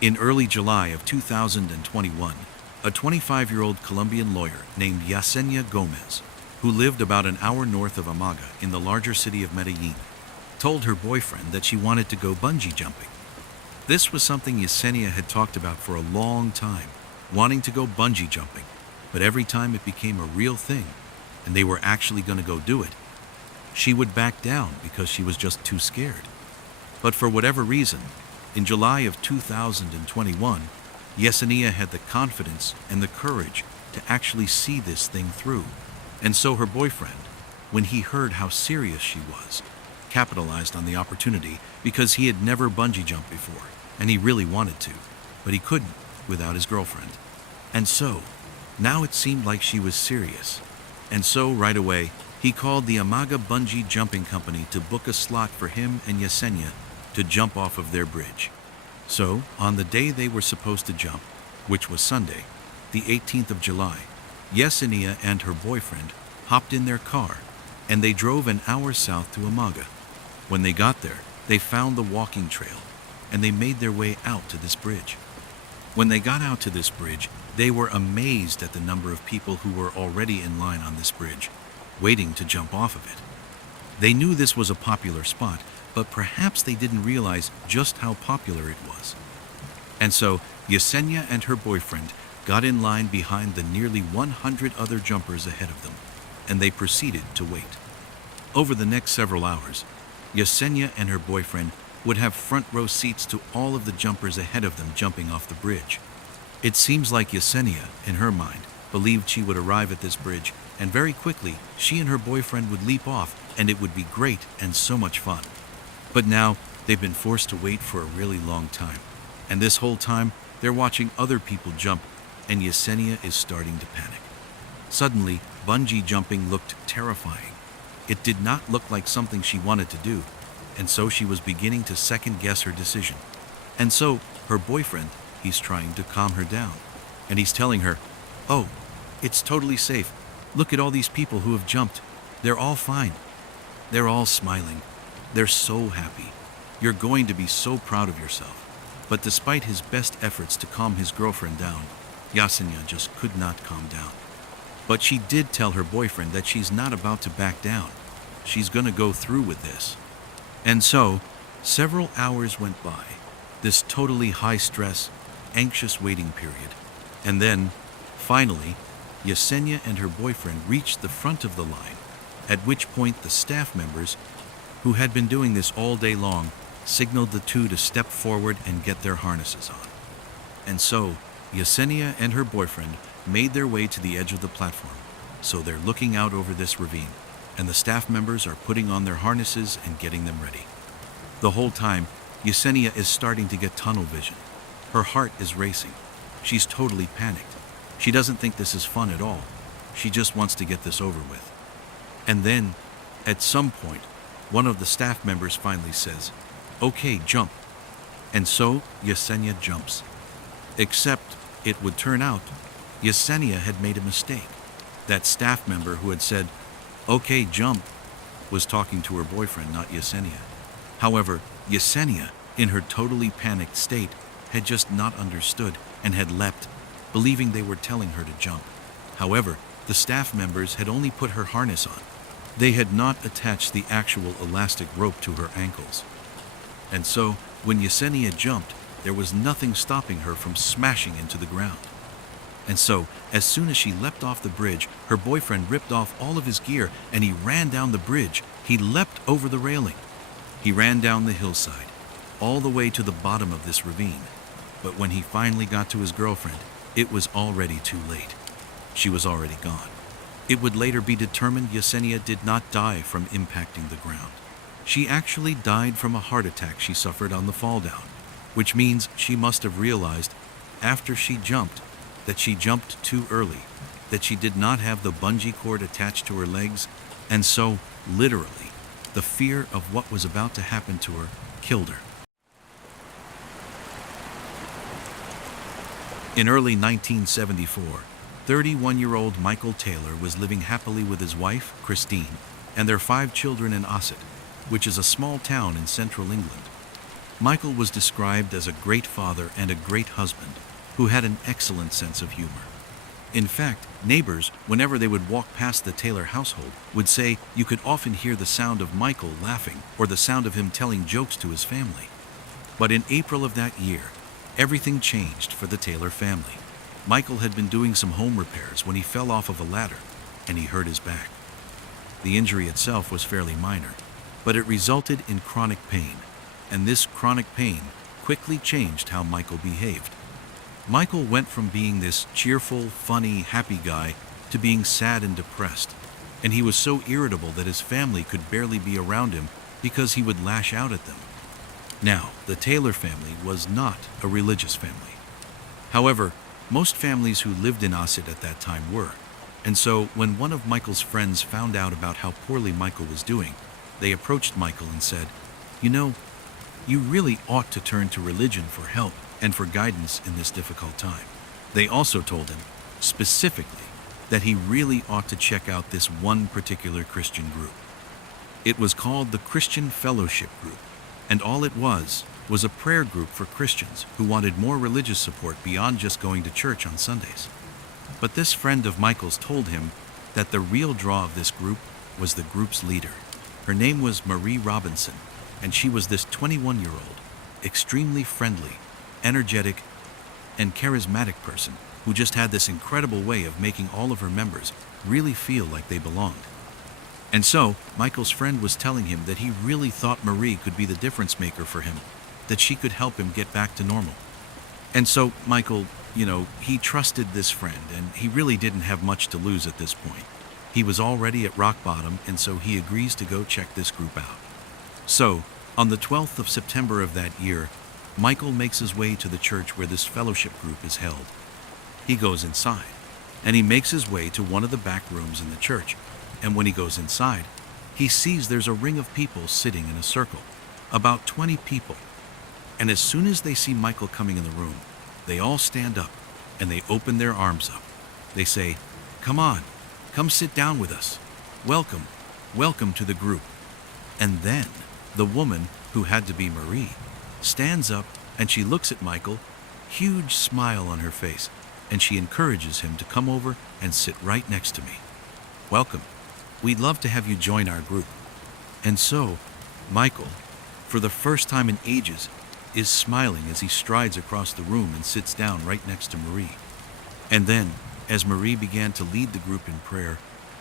In early July of 2021, a 25-year-old Colombian lawyer named Yesenia Gomez, who lived about an hour north of Amaga in the larger city of Medellin, told her boyfriend that she wanted to go bungee jumping. This was something Yesenia had talked about for a long time, wanting to go bungee jumping, but every time it became a real thing, and they were actually going to go do it, she would back down because she was just too scared. But for whatever reason, in July of 2021, Yesenia had the confidence and the courage to actually see this thing through. And so her boyfriend, when he heard how serious she was, capitalized on the opportunity because he had never bungee jumped before, and he really wanted to, but he couldn't without his girlfriend. And so, now it seemed like she was serious. And so, right away, he called the Amaga Bungee Jumping Company to book a slot for him and Yesenia to jump off of their bridge. So, on the day they were supposed to jump, which was Sunday, the 18th of July, Yesenia and her boyfriend hopped in their car and they drove an hour south to Amaga. When they got there, they found the walking trail and they made their way out to this bridge. When they got out to this bridge, they were amazed at the number of people who were already in line on this bridge, waiting to jump off of it. They knew this was a popular spot, but perhaps they didn't realize just how popular it was. And so, Yesenia and her boyfriend got in line behind the nearly 100 other jumpers ahead of them, and they proceeded to wait. Over the next several hours, Yesenia and her boyfriend would have front row seats to all of the jumpers ahead of them jumping off the bridge. It seems like Yesenia, in her mind, believed she would arrive at this bridge, and very quickly she and her boyfriend would leap off, and it would be great and so much fun. But now they've been forced to wait for a really long time, and this whole time they're watching other people jump, and Yesenia is starting to panic. Suddenly, bungee jumping looked terrifying. It did not look like something she wanted to do, and so she was beginning to second-guess her decision. And so her boyfriend, he's trying to calm her down, and he's telling her, "Oh, it's totally safe. Look at all these people who have jumped. They're all fine. They're all smiling. They're so happy. You're going to be so proud of yourself." But despite his best efforts to calm his girlfriend down, Yesenia just could not calm down. But she did tell her boyfriend that she's not about to back down. She's going to go through with this. And so, several hours went by, this totally high-stress, anxious waiting period. And then, finally, Yesenia and her boyfriend reached the front of the line, at which point the staff members, who had been doing this all day long, signaled the two to step forward and get their harnesses on. And so, Yesenia and her boyfriend made their way to the edge of the platform, so they're looking out over this ravine, and the staff members are putting on their harnesses and getting them ready. The whole time, Yesenia is starting to get tunnel vision. Her heart is racing. She's totally panicked. She doesn't think this is fun at all. She just wants to get this over with. And then, at some point, one of the staff members finally says, "Okay, jump." And so, Yesenia jumps. Except, it would turn out, Yesenia had made a mistake. That staff member who had said, "Okay, jump," was talking to her boyfriend, not Yesenia. However, Yesenia, in her totally panicked state, had just not understood and had leapt, believing they were telling her to jump. However, the staff members had only put her harness on. They had not attached the actual elastic rope to her ankles. And so, when Yesenia jumped, there was nothing stopping her from smashing into the ground. And so, as soon as she leapt off the bridge, her boyfriend ripped off all of his gear and he ran down the bridge. He leapt over the railing. He ran down the hillside, all the way to the bottom of this ravine. But when he finally got to his girlfriend, it was already too late. She was already gone. It would later be determined Yesenia did not die from impacting the ground. She actually died from a heart attack she suffered on the fall down, which means she must have realized, after she jumped, that she jumped too early, that she did not have the bungee cord attached to her legs, and so, literally, the fear of what was about to happen to her killed her. In early 1974, 31-year-old Michael Taylor was living happily with his wife, Christine, and their 5 children in Ossett, which is a small town in central England. Michael was described as a great father and a great husband who had an excellent sense of humor. In fact, neighbors, whenever they would walk past the Taylor household, would say you could often hear the sound of Michael laughing or the sound of him telling jokes to his family. But in April of that year, everything changed for the Taylor family. Michael had been doing some home repairs when he fell off of a ladder and he hurt his back. The injury itself was fairly minor, but it resulted in chronic pain, and this chronic pain quickly changed how Michael behaved. Michael went from being this cheerful, funny, happy guy to being sad and depressed, and he was so irritable that his family could barely be around him because he would lash out at them. Now, the Taylor family was not a religious family. However, most families who lived in Osset at that time were, and so when one of Michael's friends found out about how poorly Michael was doing, they approached Michael and said, "You know, you really ought to turn to religion for help and for guidance in this difficult time." They also told him, specifically, that he really ought to check out this one particular Christian group. It was called the Christian Fellowship Group, and all it was a prayer group for Christians who wanted more religious support beyond just going to church on Sundays. But this friend of Michael's told him that the real draw of this group was the group's leader. Her name was Marie Robinson, and she was this 21-year-old, extremely friendly, energetic, and charismatic person who just had this incredible way of making all of her members really feel like they belonged. And so, Michael's friend was telling him that he really thought Marie could be the difference maker for him, that she could help him get back to normal. And so, Michael, he trusted this friend, and he really didn't have much to lose at this point. He was already at rock bottom, and so he agrees to go check this group out. So, on the 12th of September of that year, Michael makes his way to the church where this fellowship group is held. He goes inside, and he makes his way to one of the back rooms in the church, and when he goes inside, he sees there's a ring of people sitting in a circle, about 20 people. And as soon as they see Michael coming in the room, they all stand up, and they open their arms up. They say, "Come on, come sit down with us. Welcome, welcome to the group." And then, the woman, who had to be Marie, stands up and she looks at Michael, huge smile on her face, and she encourages him to come over and sit right next to me. "Welcome. We'd love to have you join our group." And so, Michael, for the first time in ages, is smiling as he strides across the room and sits down right next to Marie. And then, as Marie began to lead the group in prayer,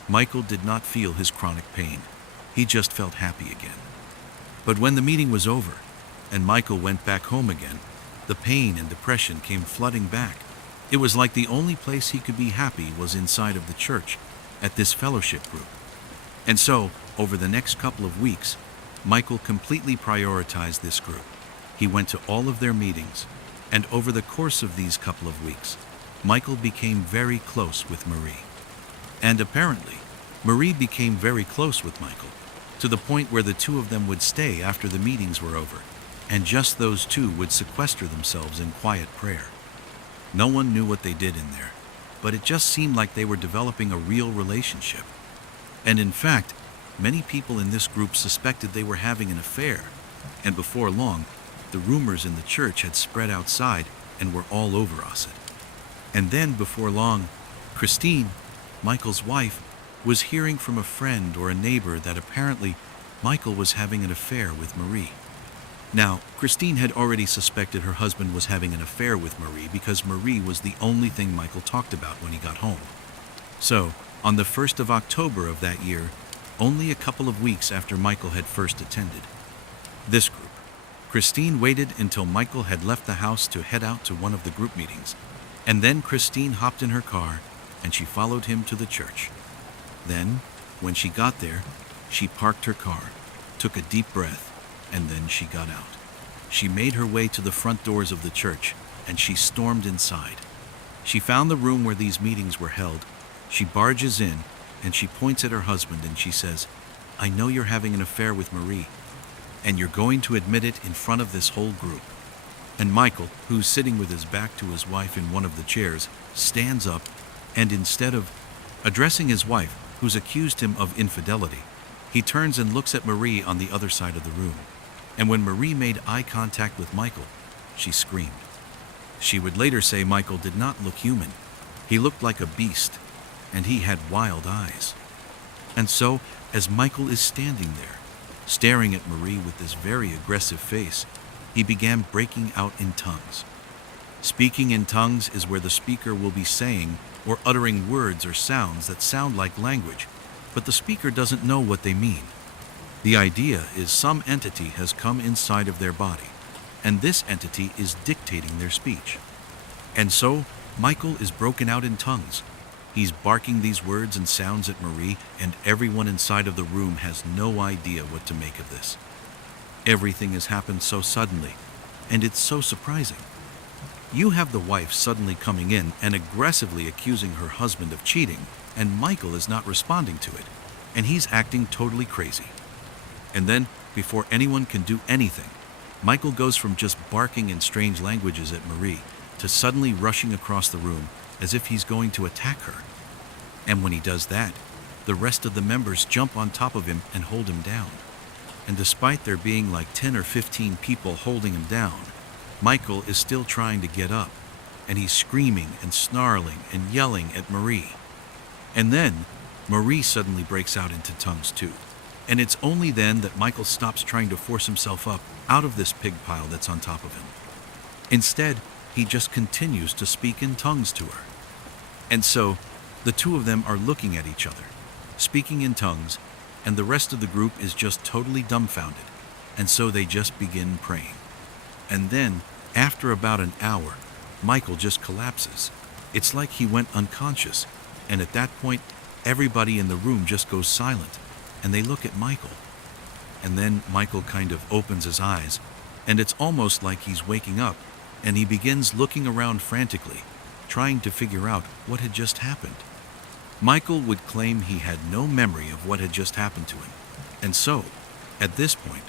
Michael did not feel his chronic pain. He just felt happy again. But when the meeting was over, and Michael went back home again, the pain and depression came flooding back. It was like the only place he could be happy was inside of the church, at this fellowship group. And so, over the next couple of weeks, Michael completely prioritized this group. He went to all of their meetings, and over the course of these couple of weeks, Michael became very close with Marie. And apparently, Marie became very close with Michael, to the point where the two of them would stay after the meetings were over, and just those two would sequester themselves in quiet prayer. No one knew what they did in there, but it just seemed like they were developing a real relationship. And in fact, many people in this group suspected they were having an affair, and before long, the rumors in the church had spread outside and were all over Osset. And then, before long, Christine, Michael's wife, was hearing from a friend or a neighbor that apparently Michael was having an affair with Marie. Now, Christine had already suspected her husband was having an affair with Marie because Marie was the only thing Michael talked about when he got home. So, on the 1st of October of that year, only a couple of weeks after Michael had first attended this group, Christine waited until Michael had left the house to head out to one of the group meetings, and then Christine hopped in her car and she followed him to the church. Then, when she got there, she parked her car, took a deep breath, and then she got out. She made her way to the front doors of the church, and she stormed inside. She found the room where these meetings were held. She barges in, and she points at her husband and she says, "I know you're having an affair with Marie, and you're going to admit it in front of this whole group." And Michael, who's sitting with his back to his wife in one of the chairs, stands up, and instead of addressing his wife, who's accused him of infidelity, he turns and looks at Marie on the other side of the room. And when Marie made eye contact with Michael, she screamed. She would later say Michael did not look human. He looked like a beast, and he had wild eyes. And so, as Michael is standing there, staring at Marie with this very aggressive face, he began breaking out in tongues. Speaking in tongues is where the speaker will be saying or uttering words or sounds that sound like language, but the speaker doesn't know what they mean. The idea is some entity has come inside of their body, and this entity is dictating their speech. And so, Michael is broken out in tongues. He's barking these words and sounds at Marie, and everyone inside of the room has no idea what to make of this. Everything has happened so suddenly, and it's so surprising. You have the wife suddenly coming in and aggressively accusing her husband of cheating, and Michael is not responding to it, and he's acting totally crazy. And then, before anyone can do anything, Michael goes from just barking in strange languages at Marie to suddenly rushing across the room as if he's going to attack her. And when he does that, the rest of the members jump on top of him and hold him down. And despite there being like 10 or 15 people holding him down, Michael is still trying to get up, and he's screaming and snarling and yelling at Marie. And then, Marie suddenly breaks out into tongues too. And it's only then that Michael stops trying to force himself up out of this pig pile that's on top of him. Instead, he just continues to speak in tongues to her. And so, the two of them are looking at each other, speaking in tongues, and the rest of the group is just totally dumbfounded, and so they just begin praying. And then, after about an hour, Michael just collapses. It's like he went unconscious, and at that point, everybody in the room just goes silent, and they look at Michael. And then Michael kind of opens his eyes, and it's almost like he's waking up, and he begins looking around frantically, trying to figure out what had just happened. Michael would claim he had no memory of what had just happened to him. And so, at this point,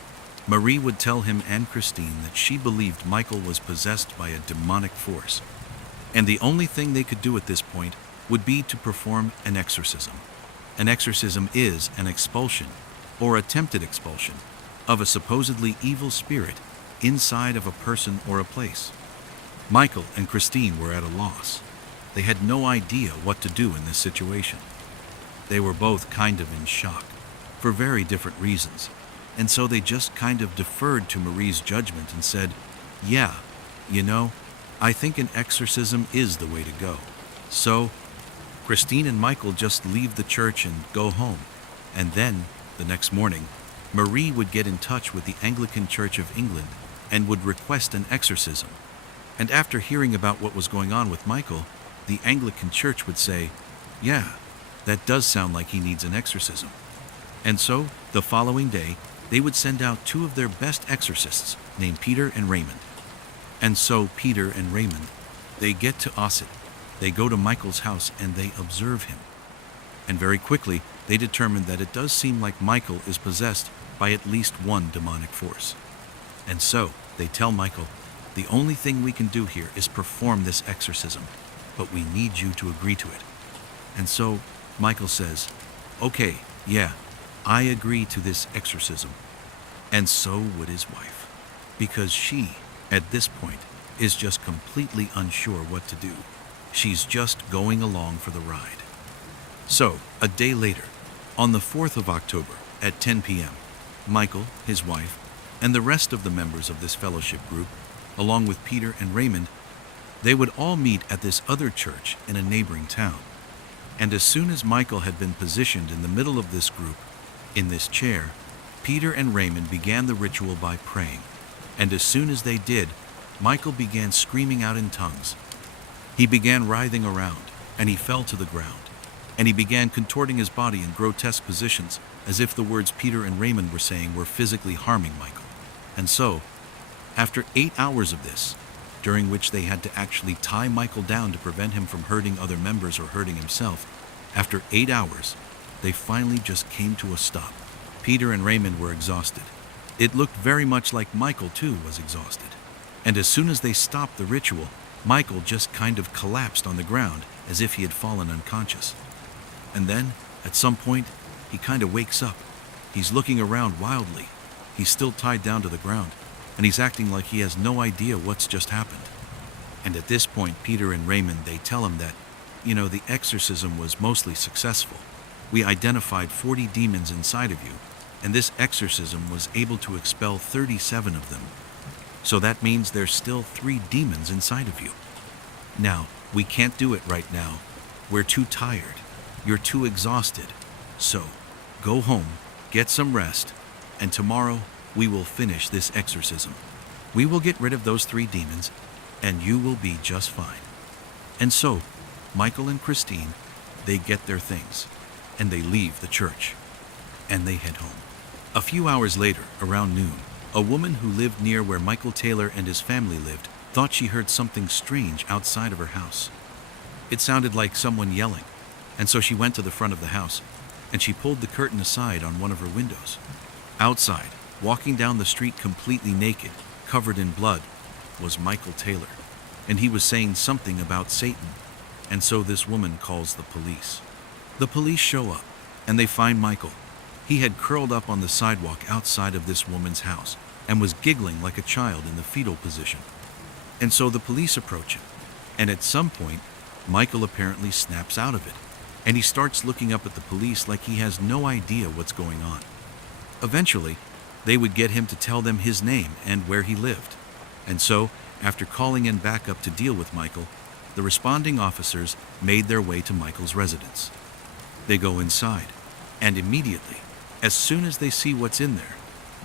Marie would tell him and Christine that she believed Michael was possessed by a demonic force, and the only thing they could do at this point would be to perform an exorcism. An exorcism is an expulsion, or attempted expulsion, of a supposedly evil spirit inside of a person or a place. Michael and Christine were at a loss. They had no idea what to do in this situation. They were both kind of in shock, for very different reasons, and so they just kind of deferred to Marie's judgment and said, "Yeah, I think an exorcism is the way to go." So, Christine and Michael just leave the church and go home, and then, the next morning, Marie would get in touch with the Anglican Church of England and would request an exorcism. And after hearing about what was going on with Michael, the Anglican Church would say, "Yeah, that does sound like he needs an exorcism." And so, the following day, they would send out two of their best exorcists, named Peter and Raymond. And so, Peter and Raymond, they get to Ossett. They go to Michael's house and they observe him. And very quickly, they determine that it does seem like Michael is possessed by at least one demonic force. And so, they tell Michael, "The only thing we can do here is perform this exorcism, but we need you to agree to it." And so, Michael says, "Okay, yeah, I agree to this exorcism." And so would his wife, because she, at this point, is just completely unsure what to do. She's just going along for the ride. So, a day later, on the 4th of October at 10 p.m., Michael, his wife, and the rest of the members of this fellowship group, along with Peter and Raymond, they would all meet at this other church in a neighboring town. And as soon as Michael had been positioned in the middle of this group, in this chair, Peter and Raymond began the ritual by praying. And as soon as they did, Michael began screaming out in tongues. He began writhing around, and he fell to the ground, and he began contorting his body in grotesque positions, as if the words Peter and Raymond were saying were physically harming Michael. And so, after 8 hours of this, during which they had to actually tie Michael down to prevent him from hurting other members or hurting himself, after 8 hours, they finally just came to a stop. Peter and Raymond were exhausted. It looked very much like Michael, too, was exhausted. And as soon as they stopped the ritual, Michael just kind of collapsed on the ground as if he had fallen unconscious. And then, at some point, he kind of wakes up. He's looking around wildly. He's still tied down to the ground, and he's acting like he has no idea what's just happened. And at this point, Peter and Raymond, they tell him that, the exorcism was mostly successful. We identified 40 demons inside of you, and this exorcism was able to expel 37 of them. So that means there's still 3 demons inside of you. Now, we can't do it right now. We're too tired. You're too exhausted. So, go home, get some rest, and tomorrow we will finish this exorcism. We will get rid of those 3 demons, and you will be just fine. And so, Michael and Christine, they get their things, and they leave the church, and they head home. A few hours later, around noon, a woman who lived near where Michael Taylor and his family lived thought she heard something strange outside of her house. It sounded like someone yelling, and so she went to the front of the house, and she pulled the curtain aside on one of her windows. Outside, walking down the street completely naked, covered in blood, was Michael Taylor, and he was saying something about Satan, and so this woman calls the police. The police show up, and they find Michael. He had curled up on the sidewalk outside of this woman's house and was giggling like a child in the fetal position. And so the police approach him, and at some point, Michael apparently snaps out of it, and he starts looking up at the police like he has no idea what's going on. Eventually, they would get him to tell them his name and where he lived. And so, after calling in backup to deal with Michael, the responding officers made their way to Michael's residence. They go inside, and immediately, as soon as they see what's in there,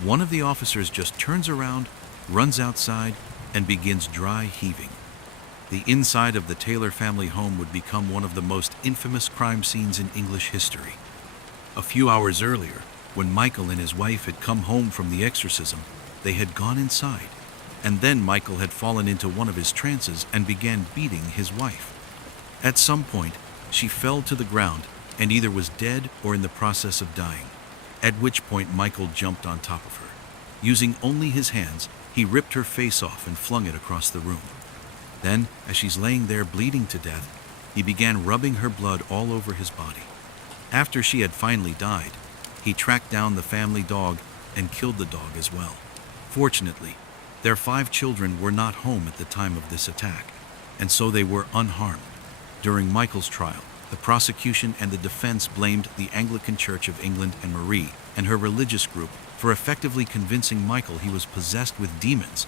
one of the officers just turns around, runs outside, and begins dry heaving. The inside of the Taylor family home would become one of the most infamous crime scenes in English history. A few hours earlier, when Michael and his wife had come home from the exorcism, they had gone inside, and then Michael had fallen into one of his trances and began beating his wife. At some point, she fell to the ground and either was dead or in the process of dying, at which point Michael jumped on top of her. Using only his hands, he ripped her face off and flung it across the room. Then, as she's laying there bleeding to death, he began rubbing her blood all over his body. After she had finally died, he tracked down the family dog and killed the dog as well. Fortunately, their 5 children were not home at the time of this attack, and so they were unharmed. During Michael's trial, the prosecution and the defense blamed the Anglican Church of England and Marie and her religious group for effectively convincing Michael he was possessed with demons,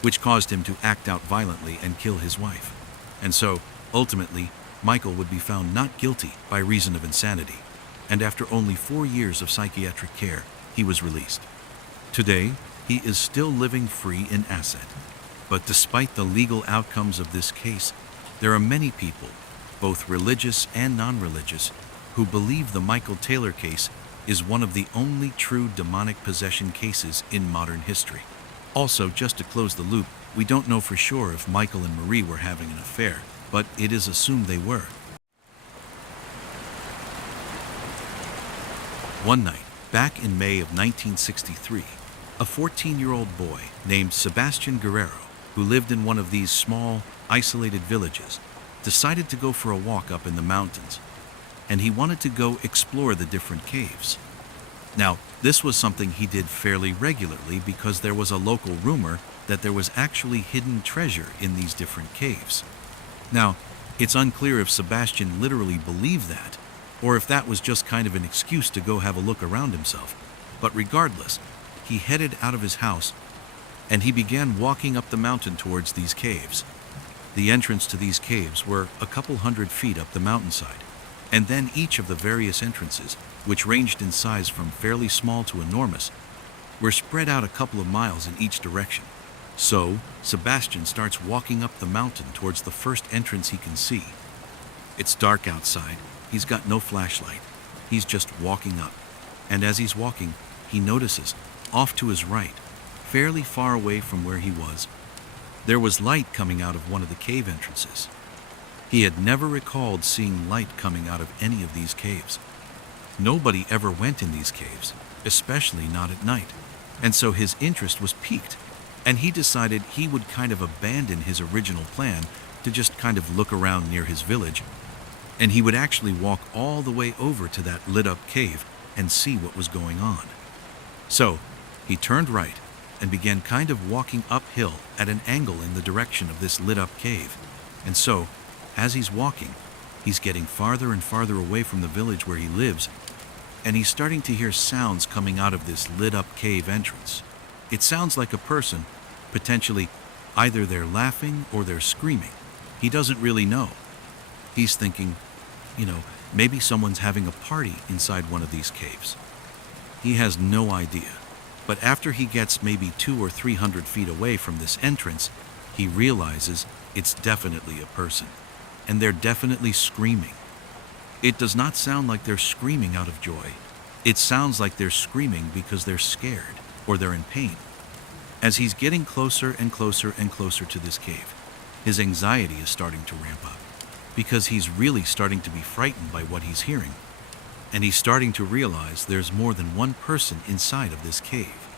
which caused him to act out violently and kill his wife. And so, ultimately, Michael would be found not guilty by reason of insanity, and after only 4 years of psychiatric care, he was released. Today, he is still living free in Asset. But despite the legal outcomes of this case, there are many people, both religious and non-religious, who believe the Michael Taylor case is one of the only true demonic possession cases in modern history. Also, just to close the loop, we don't know for sure if Michael and Marie were having an affair, but it is assumed they were. One night, back in May of 1963, a 14-year-old boy named Sebastian Guerrero, who lived in one of these small, isolated villages, decided to go for a walk up in the mountains, and he wanted to go explore the different caves. Now, this was something he did fairly regularly because there was a local rumor that there was actually hidden treasure in these different caves. Now, it's unclear if Sebastian literally believed that, or if that was just kind of an excuse to go have a look around himself. But regardless, he headed out of his house, and he began walking up the mountain towards these caves. The entrance to these caves were a couple 100 feet up the mountainside, and then each of the various entrances, which ranged in size from fairly small to enormous, were spread out a couple of miles in each direction. So, Sebastian starts walking up the mountain towards the first entrance he can see. It's dark outside, he's got no flashlight, he's just walking up, and as he's walking, he notices, off to his right, fairly far away from where he was, there was light coming out of one of the cave entrances. He had never recalled seeing light coming out of any of these caves. Nobody ever went in these caves, especially not at night, and so his interest was piqued, and he decided he would kind of abandon his original plan to just kind of look around near his village, and he would actually walk all the way over to that lit-up cave and see what was going on. So, He turned right and began kind of walking uphill at an angle in the direction of this lit-up cave. And so, as he's walking, he's getting farther and farther away from the village where he lives, and he's starting to hear sounds coming out of this lit-up cave entrance. It sounds like a person, potentially either they're laughing or they're screaming. He doesn't really know. He's thinking, maybe someone's having a party inside one of these caves. He has no idea. But after he gets maybe 200 or 300 feet away from this entrance, he realizes it's definitely a person. And they're definitely screaming. It does not sound like they're screaming out of joy. It sounds like they're screaming because they're scared or they're in pain. As he's getting closer and closer and closer to this cave, his anxiety is starting to ramp up because he's really starting to be frightened by what he's hearing. And he's starting to realize there's more than one person inside of this cave.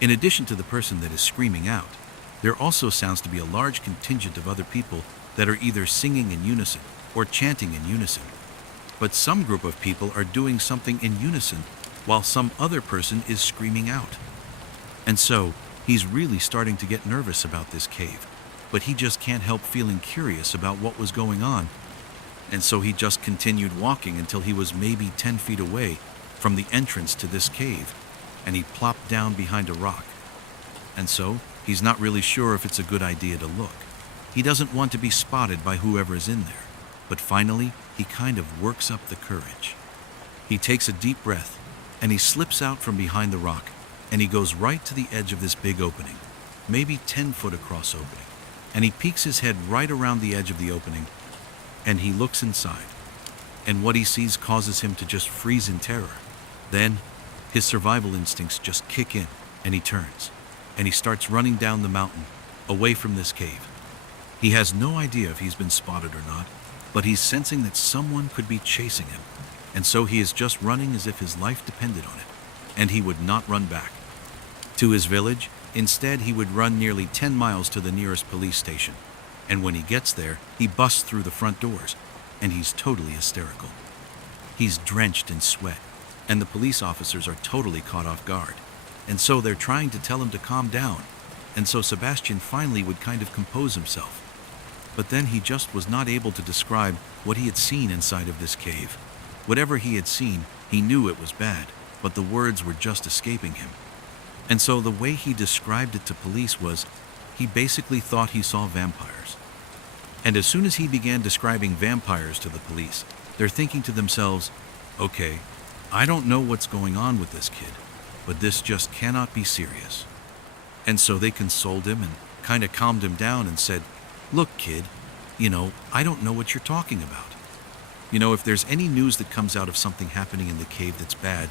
In addition to the person that is screaming out, there also sounds to be a large contingent of other people that are either singing in unison or chanting in unison. But some group of people are doing something in unison while some other person is screaming out. And so, he's really starting to get nervous about this cave, but he just can't help feeling curious about what was going on. And so he just continued walking until he was maybe 10 feet away from the entrance to this cave, and he plopped down behind a rock. And so, he's not really sure if it's a good idea to look. He doesn't want to be spotted by whoever is in there, but finally, he kind of works up the courage. He takes a deep breath, and he slips out from behind the rock, and he goes right to the edge of this big opening, maybe 10 foot across opening, and he peeks his head right around the edge of the opening, and he looks inside, and what he sees causes him to just freeze in terror. Then, his survival instincts just kick in, and he turns, and he starts running down the mountain, away from this cave. He has no idea if he's been spotted or not, but he's sensing that someone could be chasing him, and so he is just running as if his life depended on it, and he would not run back to his village. Instead, he would run nearly 10 miles to the nearest police station, and when he gets there, he busts through the front doors, and he's totally hysterical. He's drenched in sweat, and the police officers are totally caught off guard, and so they're trying to tell him to calm down, and so Sebastian finally would kind of compose himself. But then he just was not able to describe what he had seen inside of this cave. Whatever he had seen, he knew it was bad, but the words were just escaping him. And so the way he described it to police was, he basically thought he saw vampires. And as soon as he began describing vampires to the police, they're thinking to themselves, okay, I don't know what's going on with this kid, but this just cannot be serious. And so they consoled him and kind of calmed him down and said, look, kid, I don't know what you're talking about. If there's any news that comes out of something happening in the cave that's bad,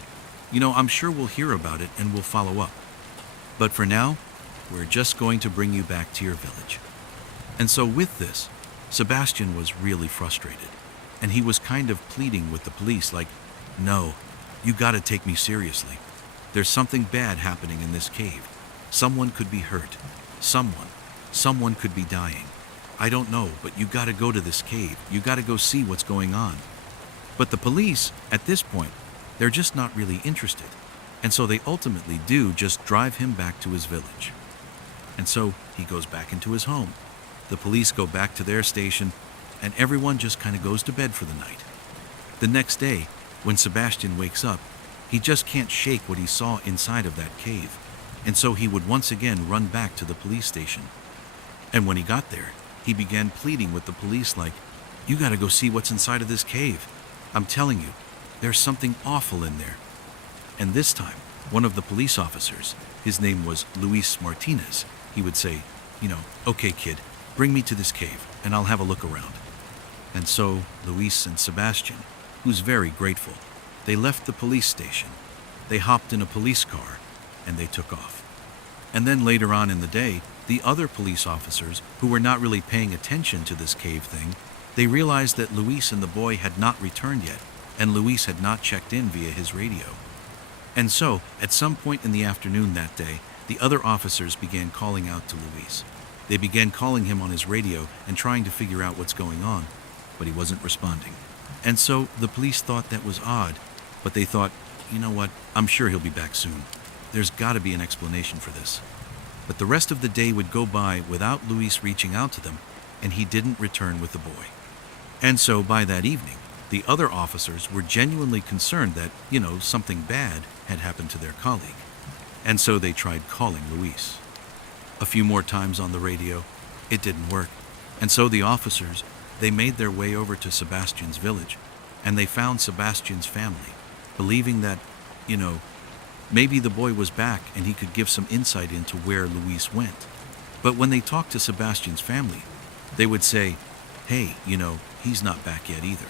I'm sure we'll hear about it and we'll follow up. But for now, we're just going to bring you back to your village. And so with this, Sebastian was really frustrated, and he was kind of pleading with the police like, no, you gotta take me seriously. There's something bad happening in this cave. Someone could be hurt. Someone could be dying. I don't know, but you gotta go to this cave. You gotta go see what's going on. But the police, at this point, they're just not really interested. And so they ultimately do just drive him back to his village. And so he goes back into his home. The police go back to their station, and everyone just kind of goes to bed for the night. The next day, when Sebastian wakes up, he just can't shake what he saw inside of that cave. And so he would once again run back to the police station. And when he got there, he began pleading with the police like, you gotta go see what's inside of this cave. I'm telling you, there's something awful in there. And this time, one of the police officers, his name was Luis Martinez, he would say, okay, kid, bring me to this cave and I'll have a look around. And so Luis and Sebastian, who's very grateful, they left the police station. They hopped in a police car and they took off. And then later on in the day, the other police officers, who were not really paying attention to this cave thing, they realized that Luis and the boy had not returned yet, and Luis had not checked in via his radio. And so, at some point in the afternoon that day, the other officers began calling out to Luis. They began calling him on his radio and trying to figure out what's going on, but he wasn't responding. And so the police thought that was odd, but they thought, you know what, I'm sure he'll be back soon. there's got to be an explanation for this. But the rest of the day would go by without Luis reaching out to them, and he didn't return with the boy. And so by that evening, the other officers were genuinely concerned that, something bad had happened to their colleague. And so they tried calling Luis. A few more times on the radio, it didn't work. And so the officers, they made their way over to Sebastian's village, and they found Sebastian's family, believing that, maybe the boy was back and he could give some insight into where Luis went. But when they talked to Sebastian's family, they would say, hey, he's not back yet either.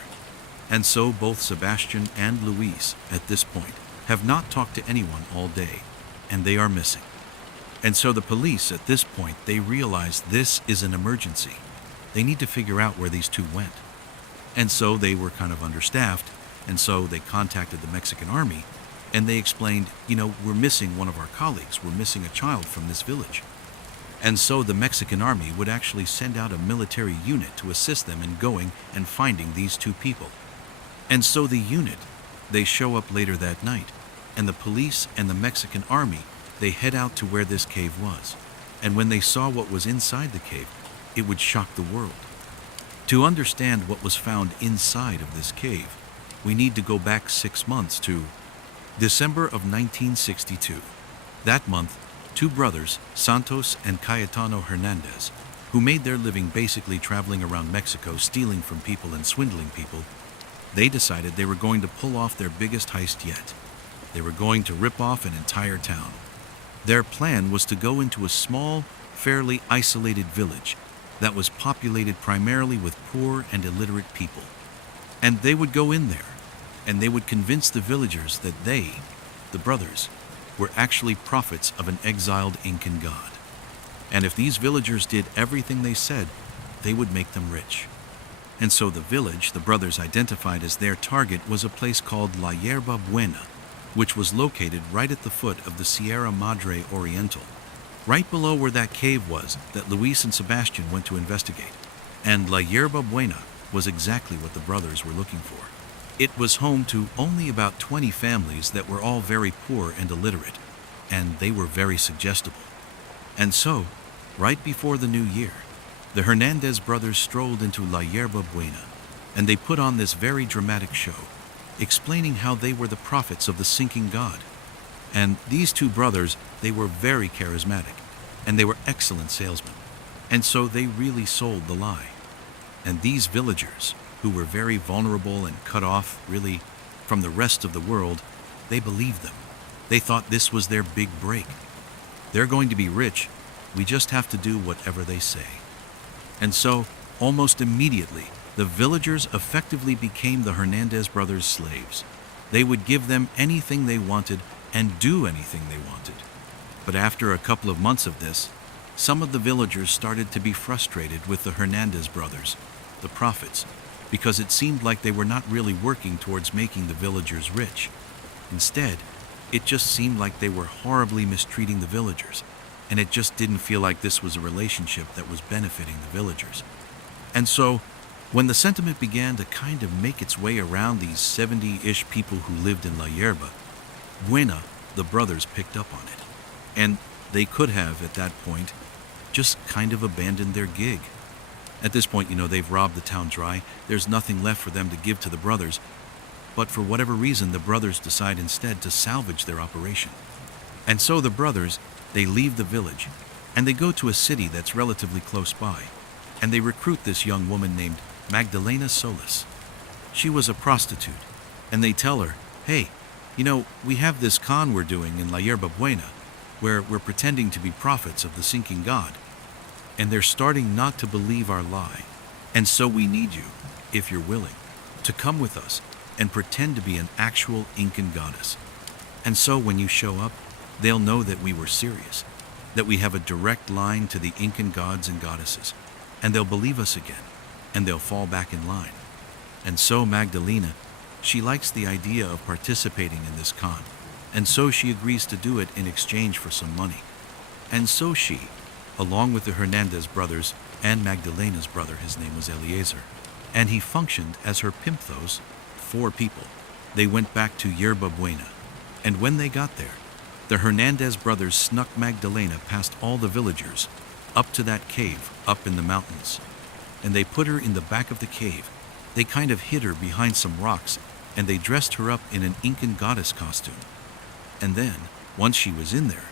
And so both Sebastian and Luis, at this point, have not talked to anyone all day, and they are missing. And so the police, at this point, they realize this is an emergency. They need to figure out where these two went. And so they were kind of understaffed, and so they contacted the Mexican army, and they explained, we're missing one of our colleagues, we're missing a child from this village. And so the Mexican army would actually send out a military unit to assist them in going and finding these two people. And so the unit, they show up later that night, and the police and the Mexican army, they head out to where this cave was. And when they saw what was inside the cave, it would shock the world. To understand what was found inside of this cave, we need to go back 6 months to December of 1962. That month, two brothers, Santos and Cayetano Hernandez, who made their living basically traveling around Mexico stealing from people and swindling people, they decided they were going to pull off their biggest heist yet. They were going to rip off an entire town. Their plan was to go into a small, fairly isolated village that was populated primarily with poor and illiterate people. And they would go in there, and they would convince the villagers that they, the brothers, were actually prophets of an exiled Incan god. And if these villagers did everything they said, they would make them rich. And so the village the brothers identified as their target was a place called La Yerba Buena, which was located right at the foot of the Sierra Madre Oriental, right below where that cave was that Luis and Sebastian went to investigate. And La Yerba Buena was exactly what the brothers were looking for. It was home to only about 20 families that were all very poor and illiterate, and they were very suggestible. And so, right before the new year, the Hernandez brothers strolled into La Yerba Buena, and they put on this very dramatic show, explaining how they were the prophets of the sinking god. And these two brothers, they were very charismatic, and they were excellent salesmen, and so they really sold the lie. And these villagers, who were very vulnerable and cut off, really, from the rest of the world, they believed them. They thought this was their big break. They're going to be rich, we just have to do whatever they say. And so, almost immediately, the villagers effectively became the Hernandez brothers' slaves. They would give them anything they wanted and do anything they wanted. But after a couple of months of this, some of the villagers started to be frustrated with the Hernandez brothers, the prophets, because it seemed like they were not really working towards making the villagers rich. Instead, it just seemed like they were horribly mistreating the villagers, and it just didn't feel like this was a relationship that was benefiting the villagers. And so, when the sentiment began to kind of make its way around these 70-ish people who lived in La Yerba Buena, the brothers picked up on it. And they could have, at that point, just kind of abandoned their gig. At this point, they've robbed the town dry. There's nothing left for them to give to the brothers. But for whatever reason, the brothers decide instead to salvage their operation. And so the brothers, they leave the village, and they go to a city that's relatively close by, and they recruit this young woman named Magdalena Solis. She was a prostitute, and they tell her, hey, we have this con we're doing in La Yerba Buena, where we're pretending to be prophets of the sinking god, and they're starting not to believe our lie. And so we need you, if you're willing, to come with us and pretend to be an actual Incan goddess. And so when you show up, they'll know that we were serious, that we have a direct line to the Incan gods and goddesses, and they'll believe us again, and they'll fall back in line. And so Magdalena, she likes the idea of participating in this con, and so she agrees to do it in exchange for some money. And so she, along with the Hernandez brothers and Magdalena's brother, his name was Eliezer, and he functioned as her pimp. 4 people. They went back to Yerba Buena, and when they got there, the Hernandez brothers snuck Magdalena past all the villagers, up to that cave up in the mountains. And they put her in the back of the cave. They kind of hid her behind some rocks, and they dressed her up in an Incan goddess costume. And then, once she was in there,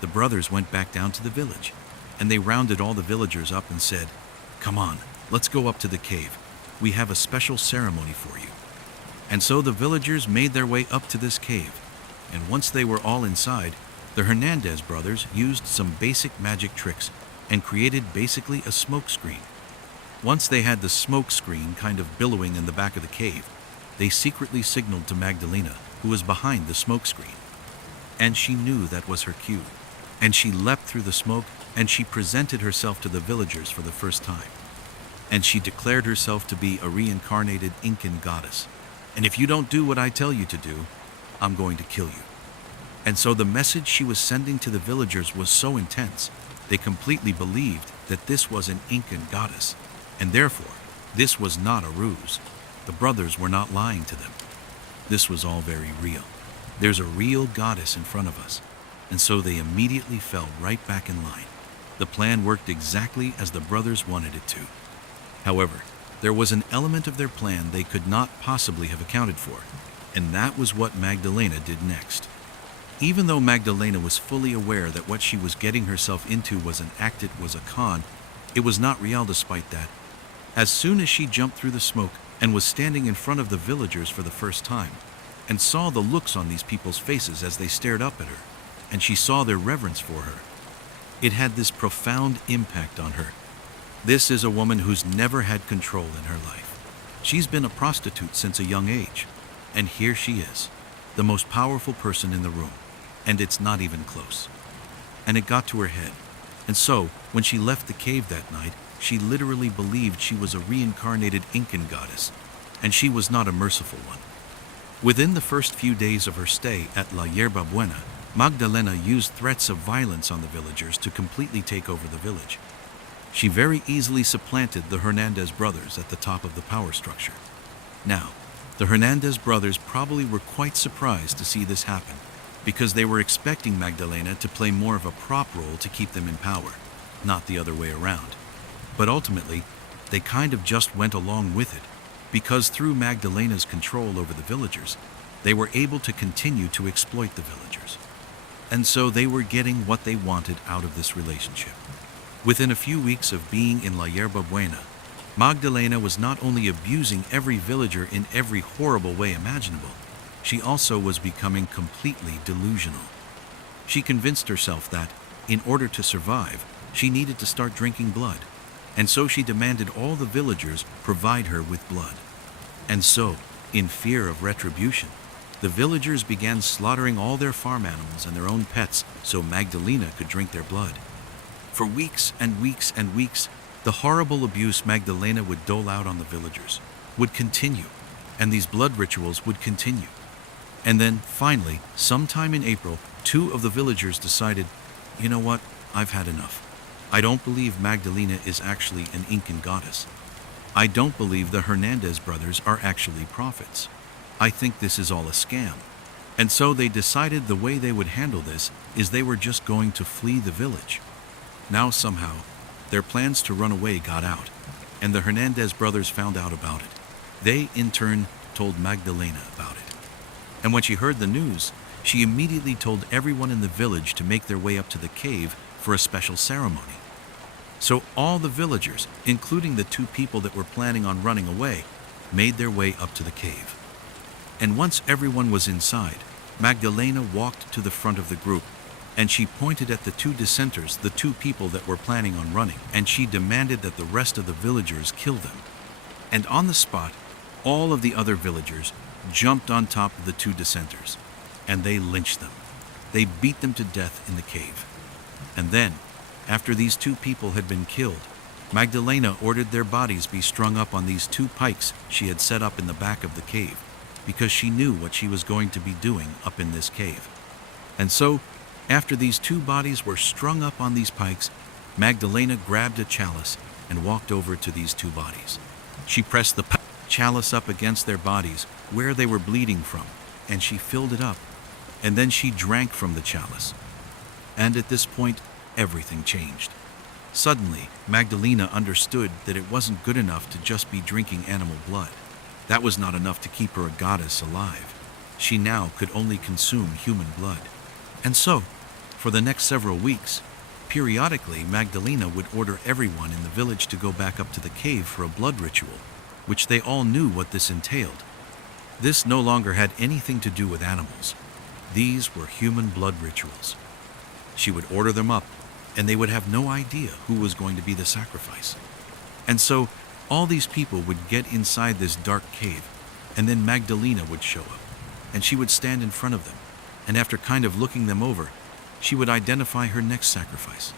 the brothers went back down to the village, and they rounded all the villagers up and said, "Come on, let's go up to the cave. We have a special ceremony for you." And so the villagers made their way up to this cave, and once they were all inside, the Hernandez brothers used some basic magic tricks and created basically a smoke screen. Once they had the smoke screen kind of billowing in the back of the cave, they secretly signaled to Magdalena, who was behind the smoke screen. And she knew that was her cue. And she leapt through the smoke, and she presented herself to the villagers for the first time. And she declared herself to be a reincarnated Incan goddess. "And if you don't do what I tell you to do, I'm going to kill you." And so the message she was sending to the villagers was so intense, they completely believed that this was an Incan goddess, and therefore, this was not a ruse. The brothers were not lying to them. This was all very real. There's a real goddess in front of us, and so they immediately fell right back in line. The plan worked exactly as the brothers wanted it to. However, there was an element of their plan they could not possibly have accounted for, and that was what Magdalena did next. Even though Magdalena was fully aware that what she was getting herself into was an act, it was a con, it was not real despite that. As soon as she jumped through the smoke and was standing in front of the villagers for the first time, and saw the looks on these people's faces as they stared up at her, and she saw their reverence for her, it had this profound impact on her. This is a woman who's never had control in her life. She's been a prostitute since a young age, and here she is, the most powerful person in the room, and it's not even close. And it got to her head. And so, when she left the cave that night, she literally believed she was a reincarnated Incan goddess, and she was not a merciful one. Within the first few days of her stay at La Yerba Buena, Magdalena used threats of violence on the villagers to completely take over the village. She very easily supplanted the Hernandez brothers at the top of the power structure. Now, the Hernandez brothers probably were quite surprised to see this happen, because they were expecting Magdalena to play more of a prop role to keep them in power, not the other way around. But ultimately, they kind of just went along with it, because through Magdalena's control over the villagers, they were able to continue to exploit the villagers. And so they were getting what they wanted out of this relationship. Within a few weeks of being in La Yerba Buena, Magdalena was not only abusing every villager in every horrible way imaginable, she also was becoming completely delusional. She convinced herself that, in order to survive, she needed to start drinking blood, and so she demanded all the villagers provide her with blood. And so, in fear of retribution, the villagers began slaughtering all their farm animals and their own pets so Magdalena could drink their blood. For weeks and weeks and weeks, the horrible abuse Magdalena would dole out on the villagers would continue, and these blood rituals would continue. And then, finally, sometime in April, 2 of the villagers decided, "You know what? I've had enough. I don't believe Magdalena is actually an Incan goddess. I don't believe the Hernandez brothers are actually prophets. I think this is all a scam." And so they decided the way they would handle this is they were just going to flee the village. Now somehow, their plans to run away got out, and the Hernandez brothers found out about it. They, in turn, told Magdalena about it. And when she heard the news, she immediately told everyone in the village to make their way up to the cave for a special ceremony. So all the villagers, including the 2 people that were planning on running away, made their way up to the cave. And once everyone was inside, Magdalena walked to the front of the group, and she pointed at the 2 dissenters, the 2 people that were planning on running, and she demanded that the rest of the villagers kill them. And on the spot, all of the other villagers jumped on top of the 2 dissenters, and they lynched them. They beat them to death in the cave. And then, after these 2 people had been killed, Magdalena ordered their bodies be strung up on these 2 pikes she had set up in the back of the cave, because she knew what she was going to be doing up in this cave. And so, after these 2 bodies were strung up on these pikes, Magdalena grabbed a chalice and walked over to these 2 bodies. She pressed the chalice up against their bodies, where they were bleeding from, and she filled it up. and then she drank from the chalice. And at this point, everything changed. Suddenly, Magdalena understood that it wasn't good enough to just be drinking animal blood. That was not enough to keep her a goddess alive. She now could only consume human blood. And so, for the next several weeks, periodically Magdalena would order everyone in the village to go back up to the cave for a blood ritual, which they all knew what this entailed. This no longer had anything to do with animals. These were human blood rituals. She would order them up, and they would have no idea who was going to be the sacrifice. And so, all these people would get inside this dark cave, and then Magdalena would show up, and she would stand in front of them, and after kind of looking them over, she would identify her next sacrifice.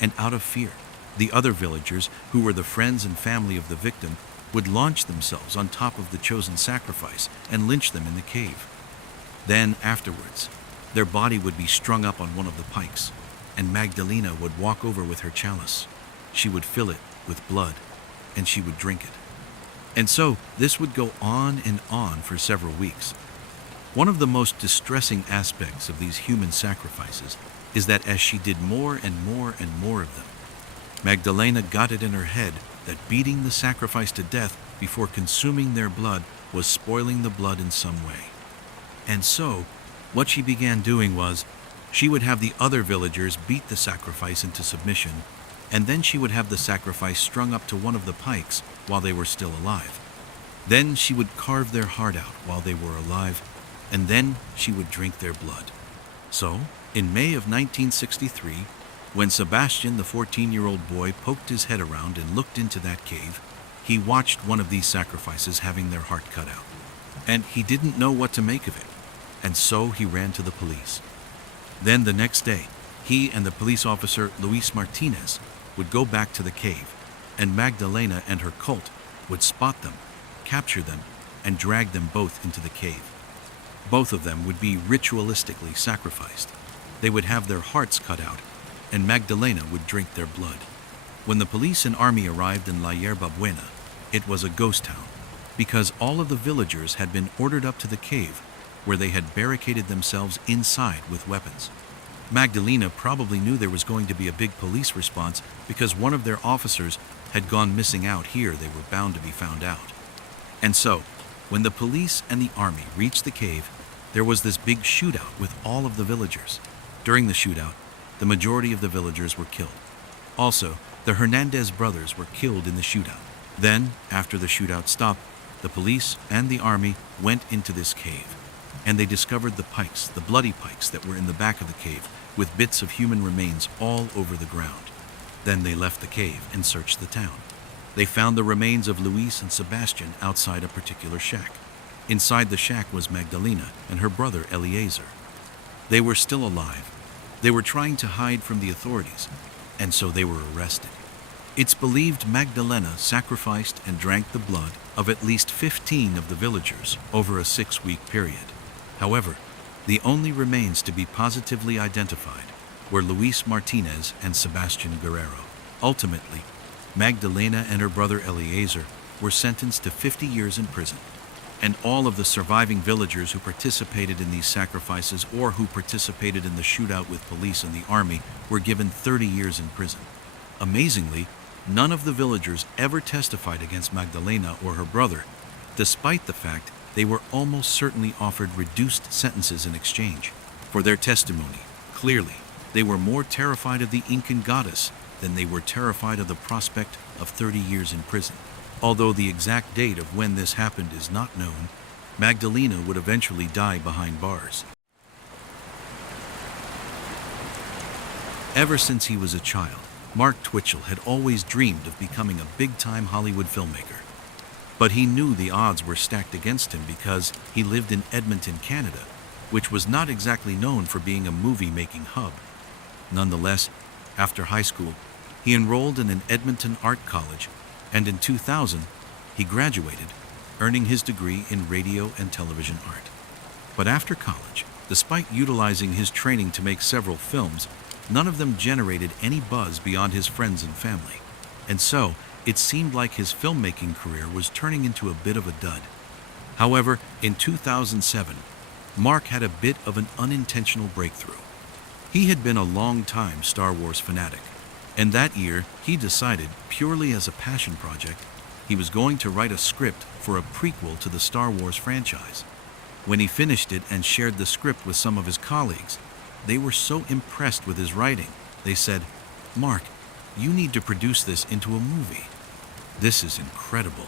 And out of fear, the other villagers, who were the friends and family of the victim, would launch themselves on top of the chosen sacrifice and lynch them in the cave. Then, afterwards, their body would be strung up on one of the pikes, and Magdalena would walk over with her chalice. She would fill it with blood, and she would drink it. And so, this would go on and on for several weeks. One of the most distressing aspects of these human sacrifices is that as she did more and more and more of them, Magdalena got it in her head that beating the sacrifice to death before consuming their blood was spoiling the blood in some way. And so, what she began doing was, she would have the other villagers beat the sacrifice into submission, and then she would have the sacrifice strung up to one of the pikes while they were still alive. Then she would carve their heart out while they were alive, and then she would drink their blood. So, in May of 1963, when Sebastian, the 14-year-old boy, poked his head around and looked into that cave, he watched one of these sacrifices having their heart cut out. And he didn't know what to make of it, and so he ran to the police. Then the next day, he and the police officer Luis Martinez would go back to the cave, and Magdalena and her cult would spot them, capture them, and drag them both into the cave. Both of them would be ritualistically sacrificed. They would have their hearts cut out, and Magdalena would drink their blood. When the police and army arrived in La Yerba Buena, it was a ghost town, because all of the villagers had been ordered up to the cave, where they had barricaded themselves inside with weapons. Magdalena probably knew there was going to be a big police response because one of their officers had gone missing out here. They were bound to be found out. And so, when the police and the army reached the cave, there was this big shootout with all of the villagers. During the shootout, the majority of the villagers were killed. Also, the Hernandez brothers were killed in the shootout. Then, after the shootout stopped, the police and the army went into this cave, and they discovered the pikes, the bloody pikes that were in the back of the cave, with bits of human remains all over the ground. Then they left the cave and searched the town. They found the remains of Luis and Sebastian outside a particular shack. Inside the shack was Magdalena and her brother Eliezer. They were still alive. They were trying to hide from the authorities, and so they were arrested. It's believed Magdalena sacrificed and drank the blood of at least 15 of the villagers over a 6-week period. However, the only remains to be positively identified were Luis Martinez and Sebastian Guerrero. Ultimately, Magdalena and her brother Eliezer were sentenced to 50 years in prison, and all of the surviving villagers who participated in these sacrifices or who participated in the shootout with police and the army were given 30 years in prison. Amazingly, none of the villagers ever testified against Magdalena or her brother, despite the fact they were almost certainly offered reduced sentences in exchange for their testimony. Clearly, they were more terrified of the Incan goddess than they were terrified of the prospect of 30 years in prison. Although the exact date of when this happened is not known, Magdalena would eventually die behind bars. Ever since he was a child, Mark Twitchell had always dreamed of becoming a big-time Hollywood filmmaker. But he knew the odds were stacked against him because he lived in Edmonton, Canada, which was not exactly known for being a movie-making hub. Nonetheless, after high school, he enrolled in an Edmonton art college, and in 2000, he graduated, earning his degree in radio and television art. But after college, despite utilizing his training to make several films, none of them generated any buzz beyond his friends and family. And so, it seemed like his filmmaking career was turning into a bit of a dud. However, in 2007, Mark had a bit of an unintentional breakthrough. He had been a long-time Star Wars fanatic, and that year he decided, purely as a passion project, he was going to write a script for a prequel to the Star Wars franchise. When he finished it and shared the script with some of his colleagues, they were so impressed with his writing, they said, "Mark, you need to produce this into a movie. This is incredible."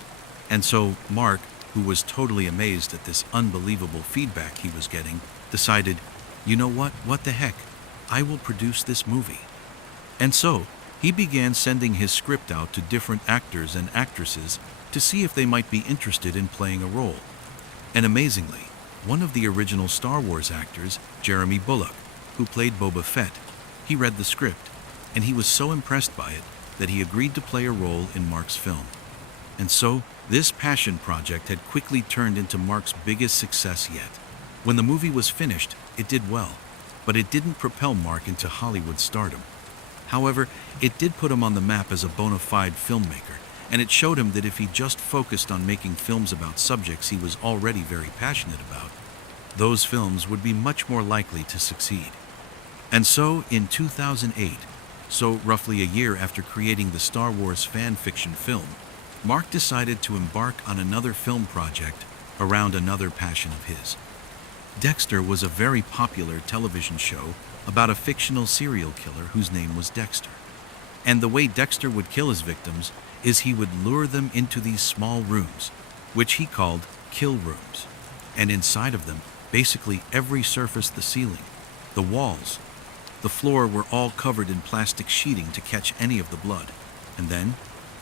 And so Mark, who was totally amazed at this unbelievable feedback he was getting, decided, you know what the heck, I will produce this movie. And so he began sending his script out to different actors and actresses to see if they might be interested in playing a role. And amazingly, one of the original Star Wars actors, Jeremy Bulloch, who played Boba Fett, he read the script, and he was so impressed by it that he agreed to play a role in Mark's film. And so, this passion project had quickly turned into Mark's biggest success yet. When the movie was finished, it did well, but it didn't propel Mark into Hollywood stardom. However, it did put him on the map as a bona fide filmmaker, and it showed him that if he just focused on making films about subjects he was already very passionate about, those films would be much more likely to succeed. And so, in 2008, so roughly a year after creating the Star Wars fan fiction film, Mark decided to embark on another film project around another passion of his. Dexter was a very popular television show about a fictional serial killer whose name was Dexter. And the way Dexter would kill his victims is he would lure them into these small rooms, which he called kill rooms. And inside of them, basically every surface, the ceiling, the walls, the floor were all covered in plastic sheeting to catch any of the blood. And then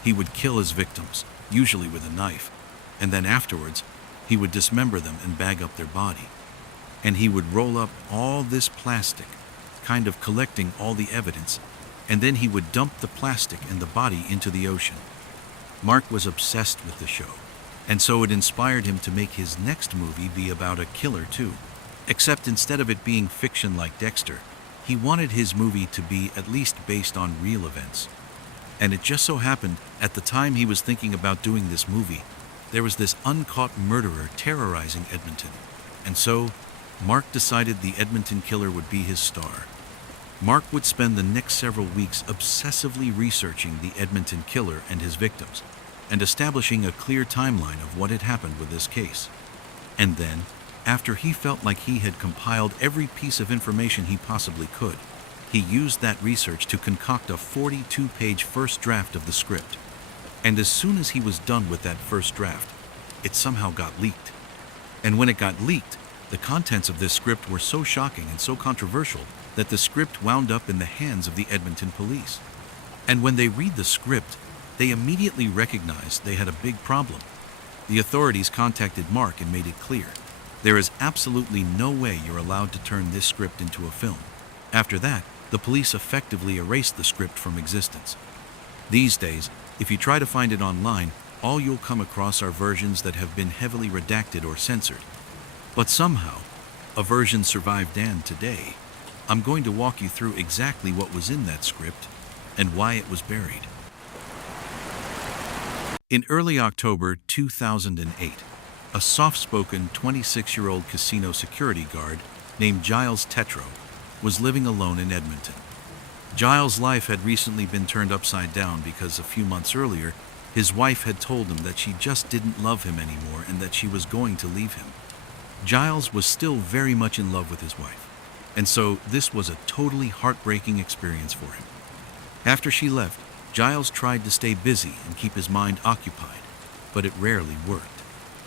he would kill his victims, usually with a knife. And then afterwards, he would dismember them and bag up their body. And he would roll up all this plastic, kind of collecting all the evidence, and then he would dump the plastic and the body into the ocean. Mark was obsessed with the show, and so it inspired him to make his next movie be about a killer too. Except instead of it being fiction like Dexter, he wanted his movie to be at least based on real events. And it just so happened, at the time he was thinking about doing this movie, there was this uncaught murderer terrorizing Edmonton. And so, Mark decided the Edmonton killer would be his star. Mark would spend the next several weeks obsessively researching the Edmonton killer and his victims, and establishing a clear timeline of what had happened with this case. And then, after he felt like he had compiled every piece of information he possibly could, he used that research to concoct a 42-page first draft of the script. And as soon as he was done with that first draft, it somehow got leaked. And when it got leaked, the contents of this script were so shocking and so controversial that the script wound up in the hands of the Edmonton police. And when they read the script, they immediately recognized they had a big problem. The authorities contacted Mark and made it clear, there is absolutely no way you're allowed to turn this script into a film. After that, the police effectively erased the script from existence. These days, if you try to find it online, all you'll come across are versions that have been heavily redacted or censored. But somehow, a version survived, and today, I'm going to walk you through exactly what was in that script and why it was buried. In early October 2008, a soft-spoken 26-year-old casino security guard named Giles Tetro was living alone in Edmonton. Giles' life had recently been turned upside down because a few months earlier, his wife had told him that she just didn't love him anymore and that she was going to leave him. Giles was still very much in love with his wife, and so this was a totally heartbreaking experience for him. After she left, Giles tried to stay busy and keep his mind occupied, but it rarely worked.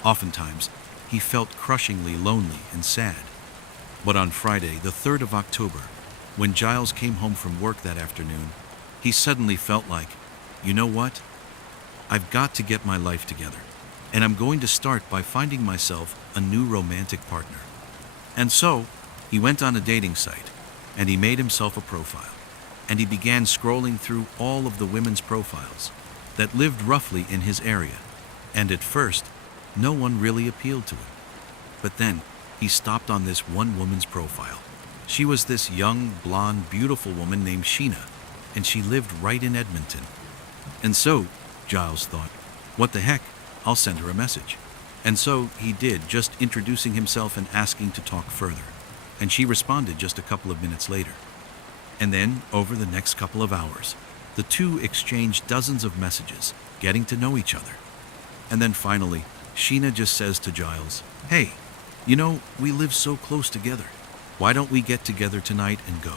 Oftentimes, he felt crushingly lonely and sad. But on Friday, the 3rd of October, when Giles came home from work that afternoon, he suddenly felt like, you know what? I've got to get my life together, and I'm going to start by finding myself a new romantic partner. And so, he went on a dating site, and he made himself a profile, and he began scrolling through all of the women's profiles that lived roughly in his area, and at first, no one really appealed to him. But then, he stopped on this one woman's profile. She was this young, blonde, beautiful woman named Sheena, and she lived right in Edmonton. And so, Giles thought, what the heck, I'll send her a message. And so he did, just introducing himself and asking to talk further. And she responded just a couple of minutes later. And then, over the next couple of hours, the two exchanged dozens of messages, getting to know each other. And then finally, Sheena just says to Giles, "Hey, we live so close together. Why don't we get together tonight and go?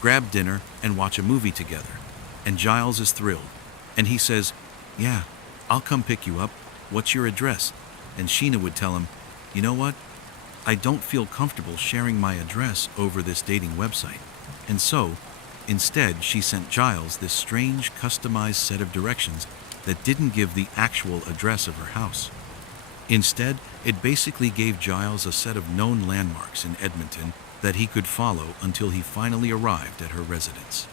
Grab dinner and watch a movie together." And Giles is thrilled. And he says, "Yeah, I'll come pick you up. What's your address?" And Sheena would tell him, "You know what? I don't feel comfortable sharing my address over this dating website." And so, instead, she sent Giles this strange, customized set of directions that didn't give the actual address of her house. Instead, it basically gave Giles a set of known landmarks in Edmonton that he could follow until he finally arrived at her residence.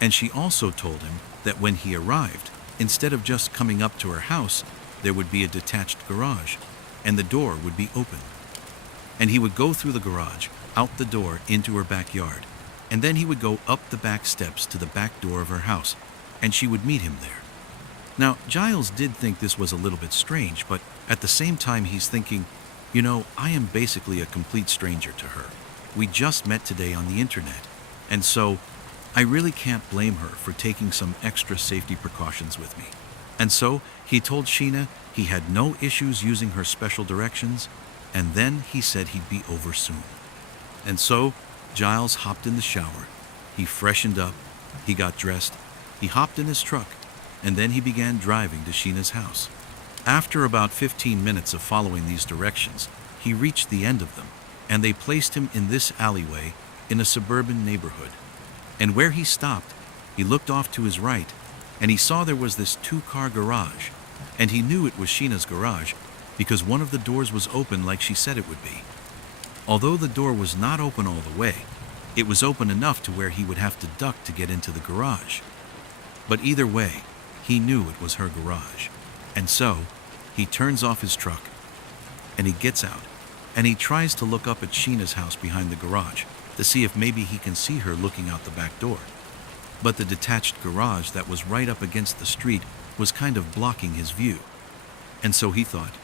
And she also told him that when he arrived, instead of just coming up to her house, there would be a detached garage, and the door would be open. And he would go through the garage, out the door into her backyard, and then he would go up the back steps to the back door of her house, and she would meet him there. Now, Giles did think this was a little bit strange, but at the same time he's thinking, I am basically a complete stranger to her. We just met today on the internet, and so I really can't blame her for taking some extra safety precautions with me. And so he told Sheena he had no issues using her special directions, and then he said he'd be over soon. And so Giles hopped in the shower, he freshened up, he got dressed, he hopped in his truck, and then he began driving to Sheena's house. After about 15 minutes of following these directions, he reached the end of them, and they placed him in this alleyway in a suburban neighborhood. And where he stopped, he looked off to his right, and he saw there was this 2-car garage, and he knew it was Sheena's garage because one of the doors was open like she said it would be. Although the door was not open all the way, it was open enough to where he would have to duck to get into the garage. But either way, he knew it was her garage. And so, he turns off his truck, and he gets out, and he tries to look up at Sheena's house behind the garage to see if maybe he can see her looking out the back door. But the detached garage that was right up against the street was kind of blocking his view. And so he thought,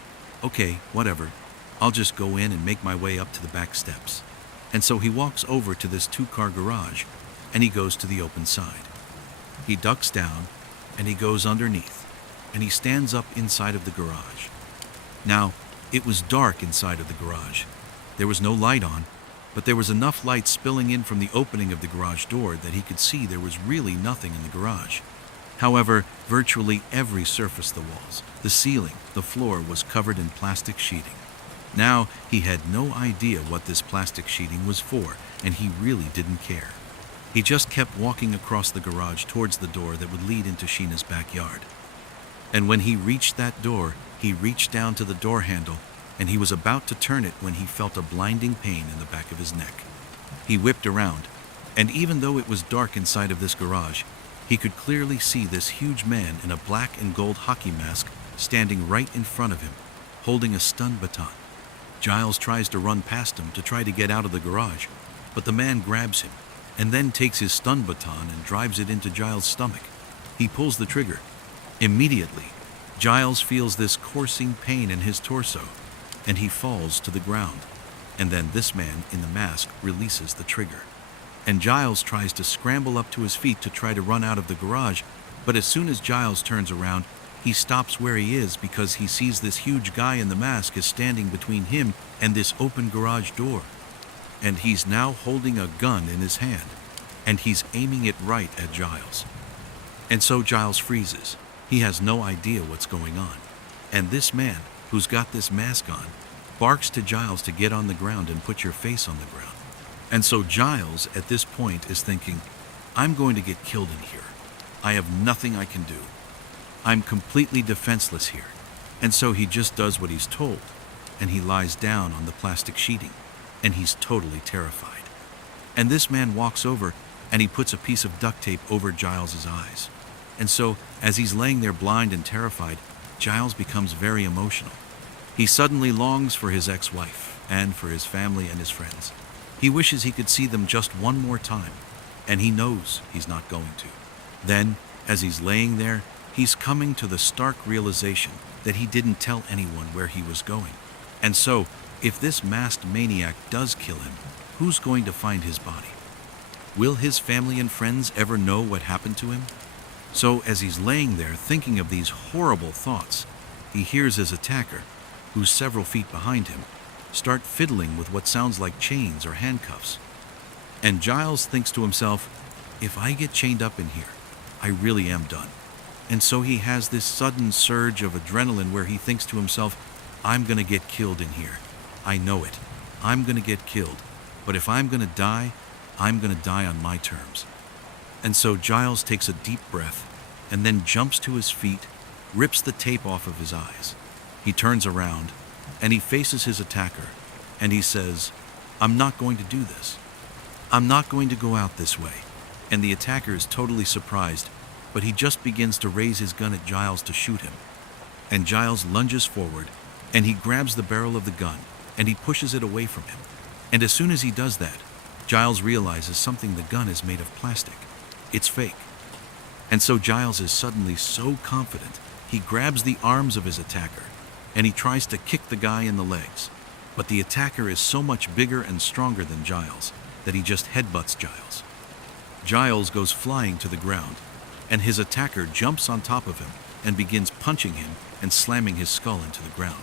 okay, whatever, I'll just go in and make my way up to the back steps. And so he walks over to this 2-car garage, and he goes to the open side. He ducks down, and he goes underneath, and he stands up inside of the garage. Now, it was dark inside of the garage. There was no light on, but there was enough light spilling in from the opening of the garage door that he could see there was really nothing in the garage. However, virtually every surface, the walls, the ceiling, the floor was covered in plastic sheeting. Now, he had no idea what this plastic sheeting was for, and he really didn't care. He just kept walking across the garage towards the door that would lead into Sheena's backyard. And when he reached that door, he reached down to the door handle, and he was about to turn it when he felt a blinding pain in the back of his neck. He whipped around, and even though it was dark inside of this garage, he could clearly see this huge man in a black and gold hockey mask standing right in front of him, holding a stun baton. Giles tries to run past him to try to get out of the garage, but the man grabs him and then takes his stun baton and drives it into Giles' stomach. He pulls the trigger. Immediately, Giles feels this coursing pain in his torso, and he falls to the ground. And then this man in the mask releases the trigger. And Giles tries to scramble up to his feet to try to run out of the garage, but as soon as Giles turns around, he stops where he is because he sees this huge guy in the mask is standing between him and this open garage door. And he's now holding a gun in his hand, and he's aiming it right at Giles. And so Giles freezes. He has no idea what's going on. And this man, who's got this mask on, barks to Giles to get on the ground and put your face on the ground. And so Giles, at this point, is thinking, I'm going to get killed in here. I have nothing I can do. I'm completely defenseless here. And so he just does what he's told, and he lies down on the plastic sheeting, and he's totally terrified. And this man walks over, and he puts a piece of duct tape over Giles's eyes. And so, as he's laying there blind and terrified, Giles becomes very emotional. He suddenly longs for his ex-wife, and for his family and his friends. He wishes he could see them just one more time, and he knows he's not going to. Then, as he's laying there, he's coming to the stark realization that he didn't tell anyone where he was going. And so, if this masked maniac does kill him, who's going to find his body? Will his family and friends ever know what happened to him? So, as he's laying there thinking of these horrible thoughts, he hears his attacker, who's several feet behind him, start fiddling with what sounds like chains or handcuffs. And Giles thinks to himself, if I get chained up in here, I really am done. And so he has this sudden surge of adrenaline where he thinks to himself, I'm gonna get killed in here. I know it. I'm gonna get killed. But if I'm gonna die, I'm gonna die on my terms. And so Giles takes a deep breath and then jumps to his feet, rips the tape off of his eyes. He turns around and he faces his attacker and he says, I'm not going to do this. I'm not going to go out this way. And the attacker is totally surprised, but he just begins to raise his gun at Giles to shoot him. And Giles lunges forward and he grabs the barrel of the gun and he pushes it away from him. And as soon as he does that, Giles realizes something: the gun is made of plastic. It's fake. And so Giles is suddenly so confident, he grabs the arms of his attacker and he tries to kick the guy in the legs. But the attacker is so much bigger and stronger than Giles that he just headbutts Giles. Giles goes flying to the ground and his attacker jumps on top of him and begins punching him and slamming his skull into the ground.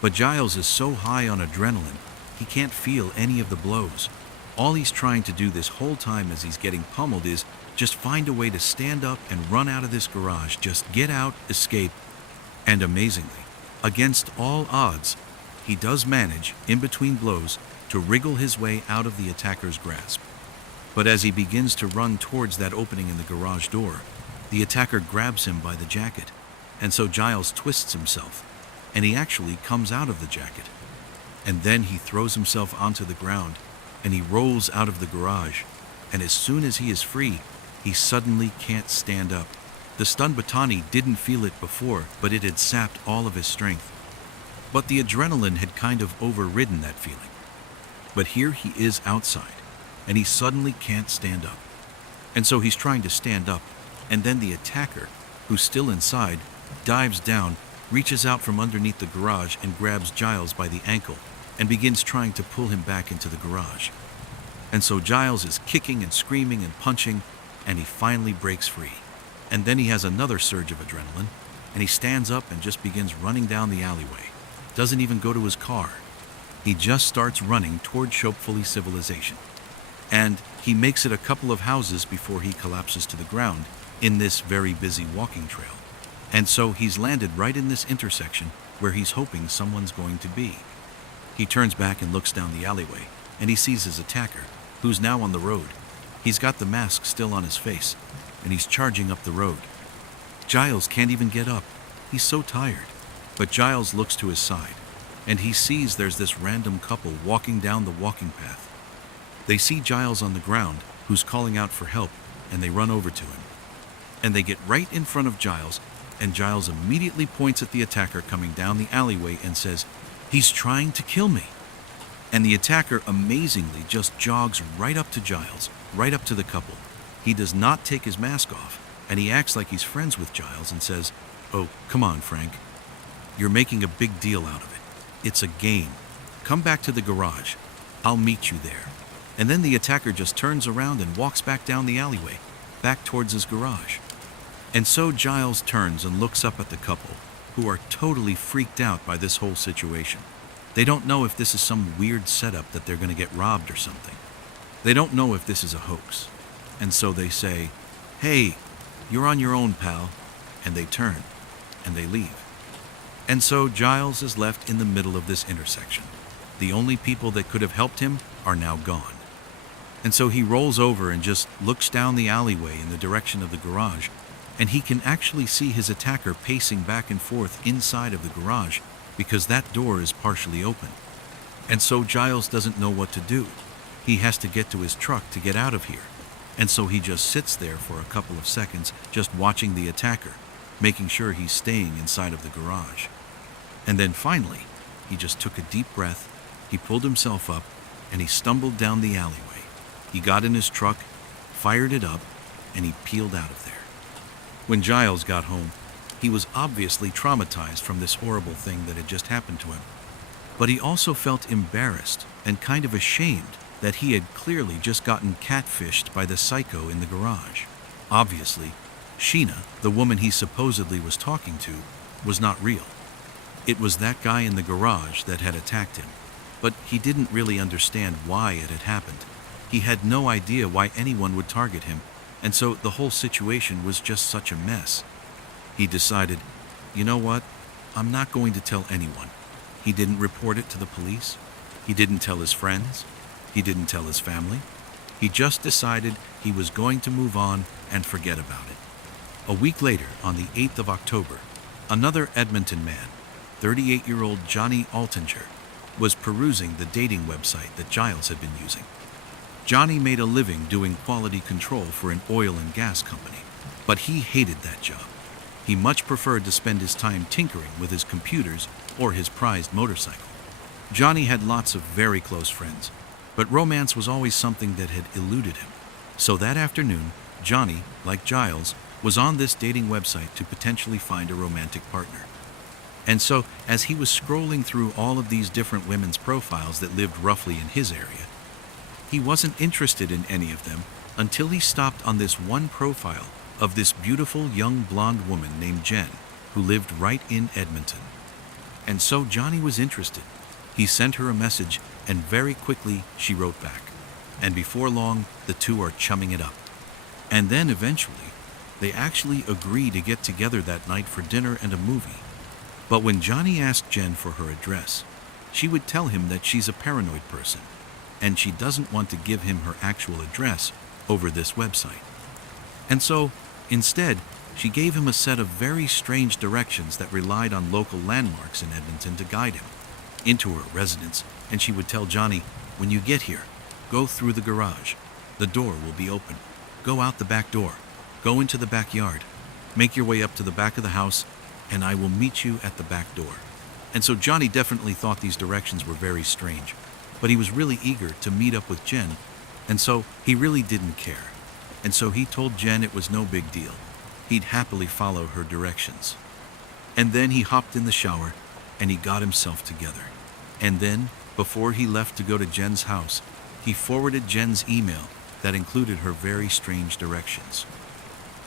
But Giles is so high on adrenaline, he can't feel any of the blows. All he's trying to do this whole time as he's getting pummeled is just find a way to stand up and run out of this garage, just get out, escape. And amazingly, against all odds, he does manage, in between blows, to wriggle his way out of the attacker's grasp. But as he begins to run towards that opening in the garage door, the attacker grabs him by the jacket, and so Giles twists himself, and he actually comes out of the jacket. And then he throws himself onto the ground, and he rolls out of the garage, and as soon as he is free, he suddenly can't stand up. The stun batani didn't feel it before, but it had sapped all of his strength. But the adrenaline had kind of overridden that feeling. But here he is outside, and he suddenly can't stand up. And so he's trying to stand up, and then the attacker, who's still inside, dives down, reaches out from underneath the garage and grabs Giles by the ankle and begins trying to pull him back into the garage. And so Giles is kicking and screaming and punching, and he finally breaks free. And then he has another surge of adrenaline, and he stands up and just begins running down the alleyway. Doesn't even go to his car. He just starts running toward Shopefully civilization. And he makes it a couple of houses before he collapses to the ground in this very busy walking trail. And so he's landed right in this intersection where he's hoping someone's going to be. He turns back and looks down the alleyway, and he sees his attacker, who's now on the road. He's got the mask still on his face, and he's charging up the road. Giles can't even get up. He's so tired. But Giles looks to his side, and he sees there's this random couple walking down the walking path. They see Giles on the ground, who's calling out for help, and they run over to him. And they get right in front of Giles, and Giles immediately points at the attacker coming down the alleyway and says, "He's trying to kill me." And the attacker amazingly just jogs right up to Giles, right up to the couple. He does not take his mask off, and he acts like he's friends with Giles and says, "Oh, come on, Frank. You're making a big deal out of it. It's a game. Come back to the garage. I'll meet you there." And then the attacker just turns around and walks back down the alleyway, back towards his garage. And so Giles turns and looks up at the couple, who are totally freaked out by this whole situation. They don't know if this is some weird setup that they're going to get robbed or something. They don't know if this is a hoax. And so they say, "Hey, you're on your own, pal." And they turn, and they leave. And so Giles is left in the middle of this intersection. The only people that could have helped him are now gone. And so he rolls over and just looks down the alleyway in the direction of the garage, and he can actually see his attacker pacing back and forth inside of the garage because that door is partially open. And so Giles doesn't know what to do. He has to get to his truck to get out of here. And so he just sits there for a couple of seconds just watching the attacker, making sure he's staying inside of the garage. And then finally, he just took a deep breath, he pulled himself up, and he stumbled down the alleyway. He got in his truck, fired it up, and he peeled out of there. When Giles got home, He was obviously traumatized from this horrible thing that had just happened to him. But he also felt embarrassed and kind of ashamed that he had clearly just gotten catfished by the psycho in the garage. Obviously, Sheena, the woman he supposedly was talking to, was not real. It was that guy in the garage that had attacked him. But he didn't really understand why it had happened. He had no idea why anyone would target him, and so the whole situation was just such a mess. He decided, you know what? I'm not going to tell anyone. He didn't report it to the police. He didn't tell his friends. He didn't tell his family. He just decided he was going to move on and forget about it. A week later, on the 8th of October, another Edmonton man, 38-year-old Johnny Altinger, was perusing the dating website that Giles had been using. Johnny made a living doing quality control for an oil and gas company, but he hated that job. He much preferred to spend his time tinkering with his computers or his prized motorcycle. Johnny had lots of very close friends, but romance was always something that had eluded him. So that afternoon, Johnny, like Giles, was on this dating website to potentially find a romantic partner. And so, as he was scrolling through all of these different women's profiles that lived roughly in his area, he wasn't interested in any of them until he stopped on this one profile of this beautiful young blonde woman named Jen, who lived right in Edmonton. And so Johnny was interested. He sent her a message, and very quickly she wrote back. And before long, the two are chumming it up. And then eventually, they actually agree to get together that night for dinner and a movie. But when Johnny asked Jen for her address, she would tell him that she's a paranoid person, and she doesn't want to give him her actual address over this website. And so, instead, she gave him a set of very strange directions that relied on local landmarks in Edmonton to guide him into her residence, and she would tell Johnny, when you get here, go through the garage. The door will be open. Go out the back door. Go into the backyard. Make your way up to the back of the house, and I will meet you at the back door. And so Johnny definitely thought these directions were very strange, but he was really eager to meet up with Jen, and so he really didn't care. And so he told Jen it was no big deal. He'd happily follow her directions. And then he hopped in the shower, and he got himself together. And then, before he left to go to Jen's house, he forwarded Jen's email that included her very strange directions.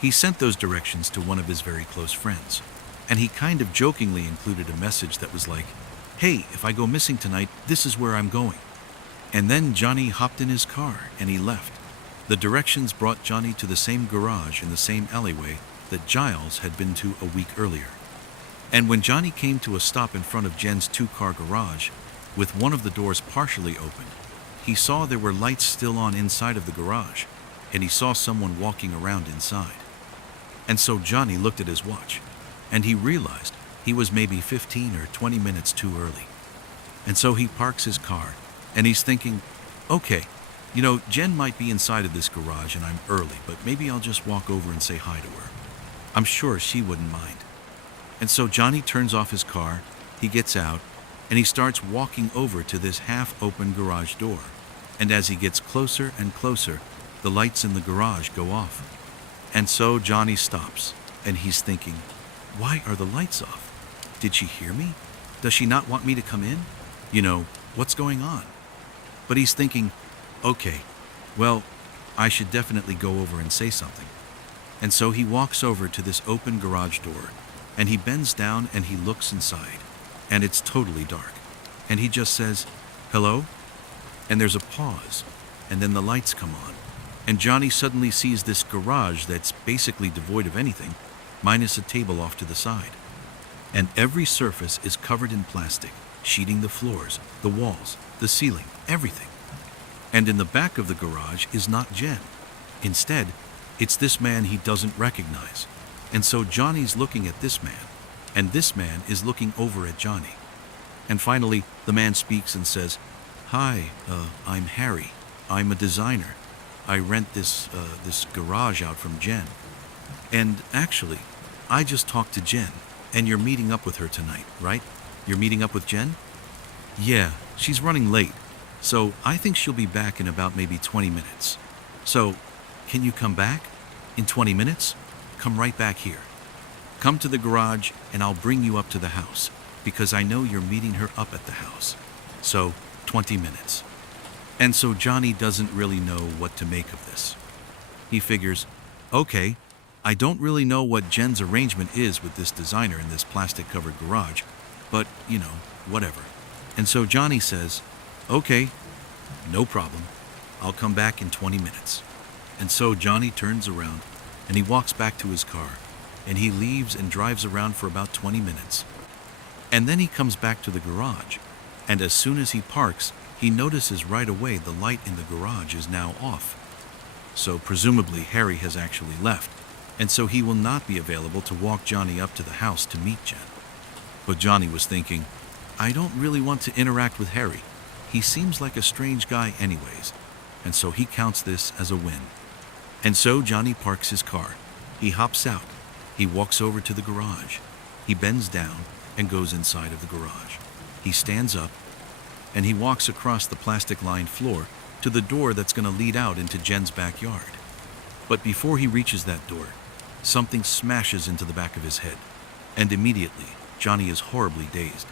He sent those directions to one of his very close friends, and he kind of jokingly included a message that was like, hey, if I go missing tonight, this is where I'm going. And then Johnny hopped in his car and he left. The directions brought Johnny to the same garage in the same alleyway that Giles had been to a week earlier. And when Johnny came to a stop in front of Jen's two-car garage, with one of the doors partially open, he saw there were lights still on inside of the garage, and he saw someone walking around inside. And so Johnny looked at his watch, and he realized he was maybe 15 or 20 minutes too early. And so he parks his car, and he's thinking, okay, Jen might be inside of this garage and I'm early, but maybe I'll just walk over and say hi to her. I'm sure she wouldn't mind. And so Johnny turns off his car, he gets out, and he starts walking over to this half-open garage door. And as he gets closer and closer, the lights in the garage go off. And so Johnny stops, and he's thinking, why are the lights off? Did she hear me? Does she not want me to come in? What's going on? But he's thinking, okay, well, I should definitely go over and say something. And so he walks over to this open garage door, and he bends down and he looks inside, and it's totally dark. And he just says, hello? And there's a pause, and then the lights come on, and Johnny suddenly sees this garage that's basically devoid of anything, minus a table off to the side. And every surface is covered in plastic, sheeting the floors, the walls, the ceiling, everything. And in the back of the garage is not Jen. Instead, it's this man he doesn't recognize. And so Johnny's looking at this man, and this man is looking over at Johnny. And finally, the man speaks and says, hi, I'm Harry. I'm a designer. I rent this garage out from Jen. And actually, I just talked to Jen, and you're meeting up with her tonight, right? You're meeting up with Jen? Yeah, she's running late, so I think she'll be back in about maybe 20 minutes. So, can you come back? In 20 minutes? Come right back here. Come to the garage and I'll bring you up to the house, because I know you're meeting her up at the house. So, 20 minutes. And so Johnny doesn't really know what to make of this. He figures, okay, I don't really know what Jen's arrangement is with this designer in this plastic-covered garage, but, whatever. And so Johnny says, okay, no problem. I'll come back in 20 minutes. And so Johnny turns around and he walks back to his car, and he leaves and drives around for about 20 minutes. And then he comes back to the garage, and as soon as he parks, he notices right away the light in the garage is now off. So presumably Harry has actually left, and so he will not be available to walk Johnny up to the house to meet Jen. But Johnny was thinking, I don't really want to interact with Harry. He seems like a strange guy anyways, and so he counts this as a win. And so Johnny parks his car. He hops out. He walks over to the garage. He bends down and goes inside of the garage. He stands up and he walks across the plastic-lined floor to the door that's going to lead out into Jen's backyard. But before he reaches that door, something smashes into the back of his head, and immediately Johnny is horribly dazed,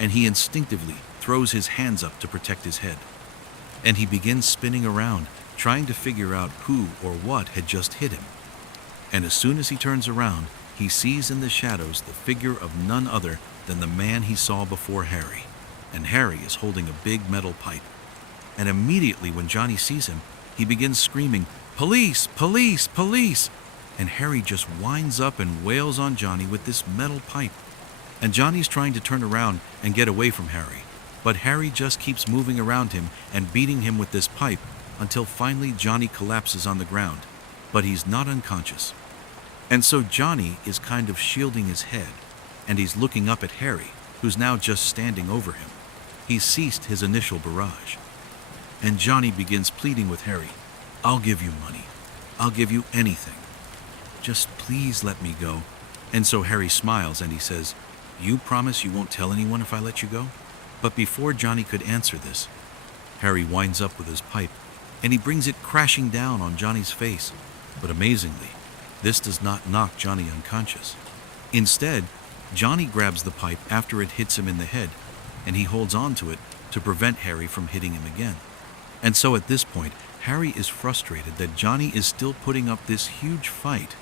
and he instinctively throws his hands up to protect his head. And he begins spinning around, trying to figure out who or what had just hit him. And as soon as he turns around, he sees in the shadows the figure of none other than the man he saw before Harry. And Harry is holding a big metal pipe. And immediately when Johnny sees him, he begins screaming, "Police! Police! Police!" And Harry just winds up and wails on Johnny with this metal pipe. And Johnny's trying to turn around and get away from Harry, but Harry just keeps moving around him and beating him with this pipe until finally Johnny collapses on the ground, but he's not unconscious. And so Johnny is kind of shielding his head, and he's looking up at Harry, who's now just standing over him. He's ceased his initial barrage. And Johnny begins pleading with Harry, "I'll give you money. I'll give you anything. Just please let me go." And so Harry smiles and he says, "You promise you won't tell anyone if I let you go?" But before Johnny could answer this, Harry winds up with his pipe and he brings it crashing down on Johnny's face. But amazingly, this does not knock Johnny unconscious. Instead, Johnny grabs the pipe after it hits him in the head, and he holds on to it to prevent Harry from hitting him again. And so at this point, Harry is frustrated that Johnny is still putting up this huge fight.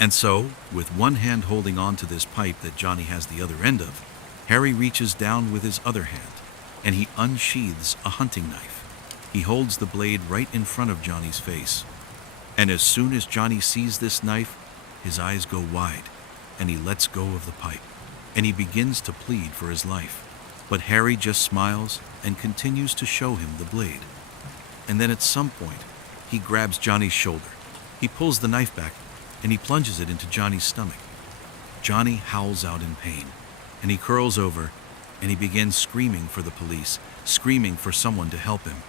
And so, with one hand holding on to this pipe that Johnny has the other end of, Harry reaches down with his other hand, and he unsheathes a hunting knife. He holds the blade right in front of Johnny's face. And as soon as Johnny sees this knife, his eyes go wide, and he lets go of the pipe, and he begins to plead for his life. But Harry just smiles and continues to show him the blade. And then at some point, he grabs Johnny's shoulder. He pulls the knife back, and he plunges it into Johnny's stomach. Johnny howls out in pain, and he curls over, and he begins screaming for the police, screaming for someone to help him.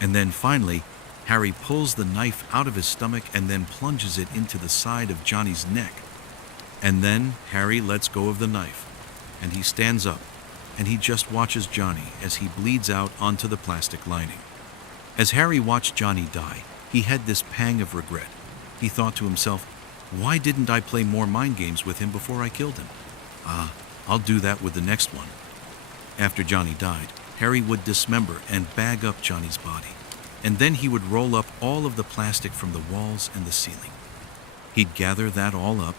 And then finally, Harry pulls the knife out of his stomach and then plunges it into the side of Johnny's neck. And then Harry lets go of the knife, and he stands up, and he just watches Johnny as he bleeds out onto the plastic lining. As Harry watched Johnny die, he had this pang of regret. He thought to himself, why didn't I play more mind games with him before I killed him? I'll do that with the next one. After Johnny died, Harry would dismember and bag up Johnny's body, and then he would roll up all of the plastic from the walls and the ceiling. He'd gather that all up,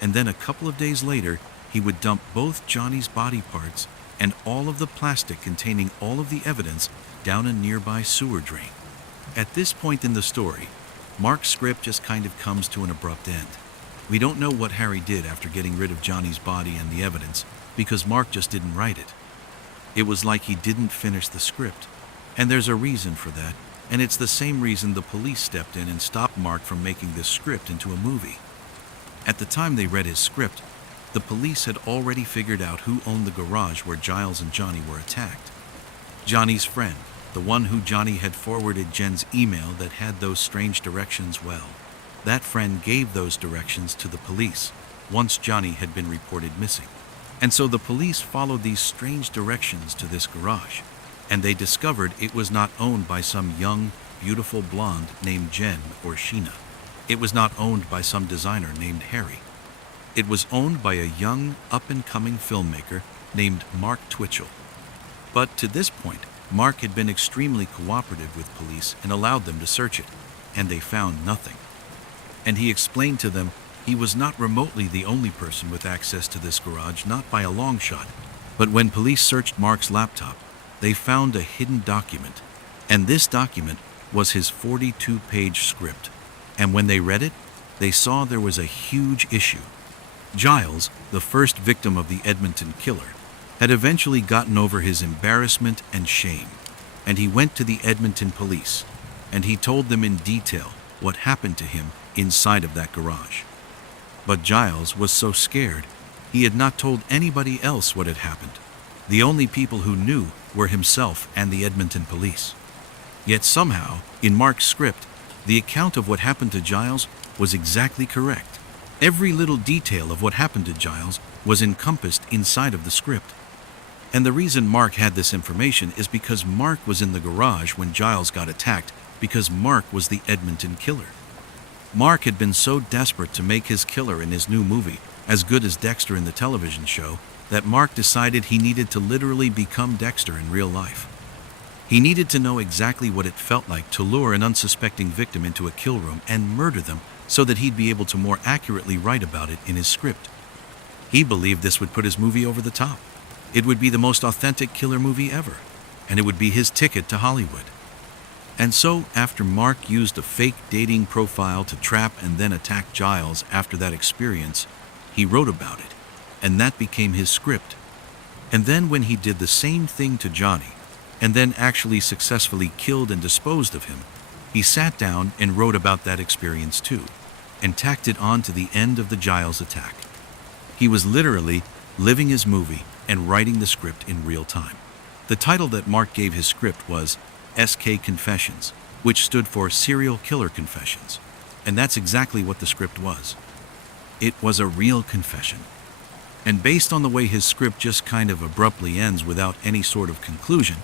and then a couple of days later, he would dump both Johnny's body parts and all of the plastic containing all of the evidence down a nearby sewer drain. At this point in the story, Mark's script just kind of comes to an abrupt end. We don't know what Harry did after getting rid of Johnny's body and the evidence, because Mark just didn't write it. It was like he didn't finish the script, and there's a reason for that, and it's the same reason the police stepped in and stopped Mark from making this script into a movie. At the time they read his script, the police had already figured out who owned the garage where Giles and Johnny were attacked. Johnny's friend, the one who Johnny had forwarded Jen's email that had those strange directions. Well, that friend gave those directions to the police once Johnny had been reported missing. And so the police followed these strange directions to this garage, and they discovered it was not owned by some young, beautiful blonde named Jen or Sheena. It was not owned by some designer named Harry. It was owned by a young, up-and-coming filmmaker named Mark Twitchell. But to this point, Mark had been extremely cooperative with police and allowed them to search it, and they found nothing. And he explained to them he was not remotely the only person with access to this garage, not by a long shot. But when police searched Mark's laptop, they found a hidden document, and this document was his 42-page script. And when they read it, they saw there was a huge issue. Giles, the first victim of the Edmonton killer, had eventually gotten over his embarrassment and shame, and he went to the Edmonton police, and he told them in detail what happened to him inside of that garage. But Giles was so scared, he had not told anybody else what had happened. The only people who knew were himself and the Edmonton police. Yet somehow, in Mark's script, the account of what happened to Giles was exactly correct. Every little detail of what happened to Giles was encompassed inside of the script. And the reason Mark had this information is because Mark was in the garage when Giles got attacked, because Mark was the Edmonton killer. Mark had been so desperate to make his killer in his new movie as good as Dexter in the television show that Mark decided he needed to literally become Dexter in real life. He needed to know exactly what it felt like to lure an unsuspecting victim into a kill room and murder them so that he'd be able to more accurately write about it in his script. He believed this would put his movie over the top. It would be the most authentic killer movie ever, and it would be his ticket to Hollywood. And so, after Mark used a fake dating profile to trap and then attack Giles after that experience, he wrote about it, and that became his script. And then when he did the same thing to Johnny, and then actually successfully killed and disposed of him, he sat down and wrote about that experience too, and tacked it on to the end of the Giles attack. He was literally living his movie and writing the script in real time. The title that Mark gave his script was SK Confessions, which stood for Serial Killer Confessions, and that's exactly what the script was. It was a real confession. And based on the way his script just kind of abruptly ends without any sort of conclusion,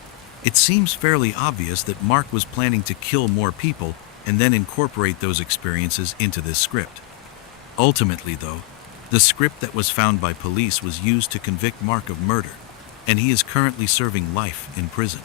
it seems fairly obvious that Mark was planning to kill more people and then incorporate those experiences into this script. Ultimately, though, the script that was found by police was used to convict Mark of murder, and he is currently serving life in prison.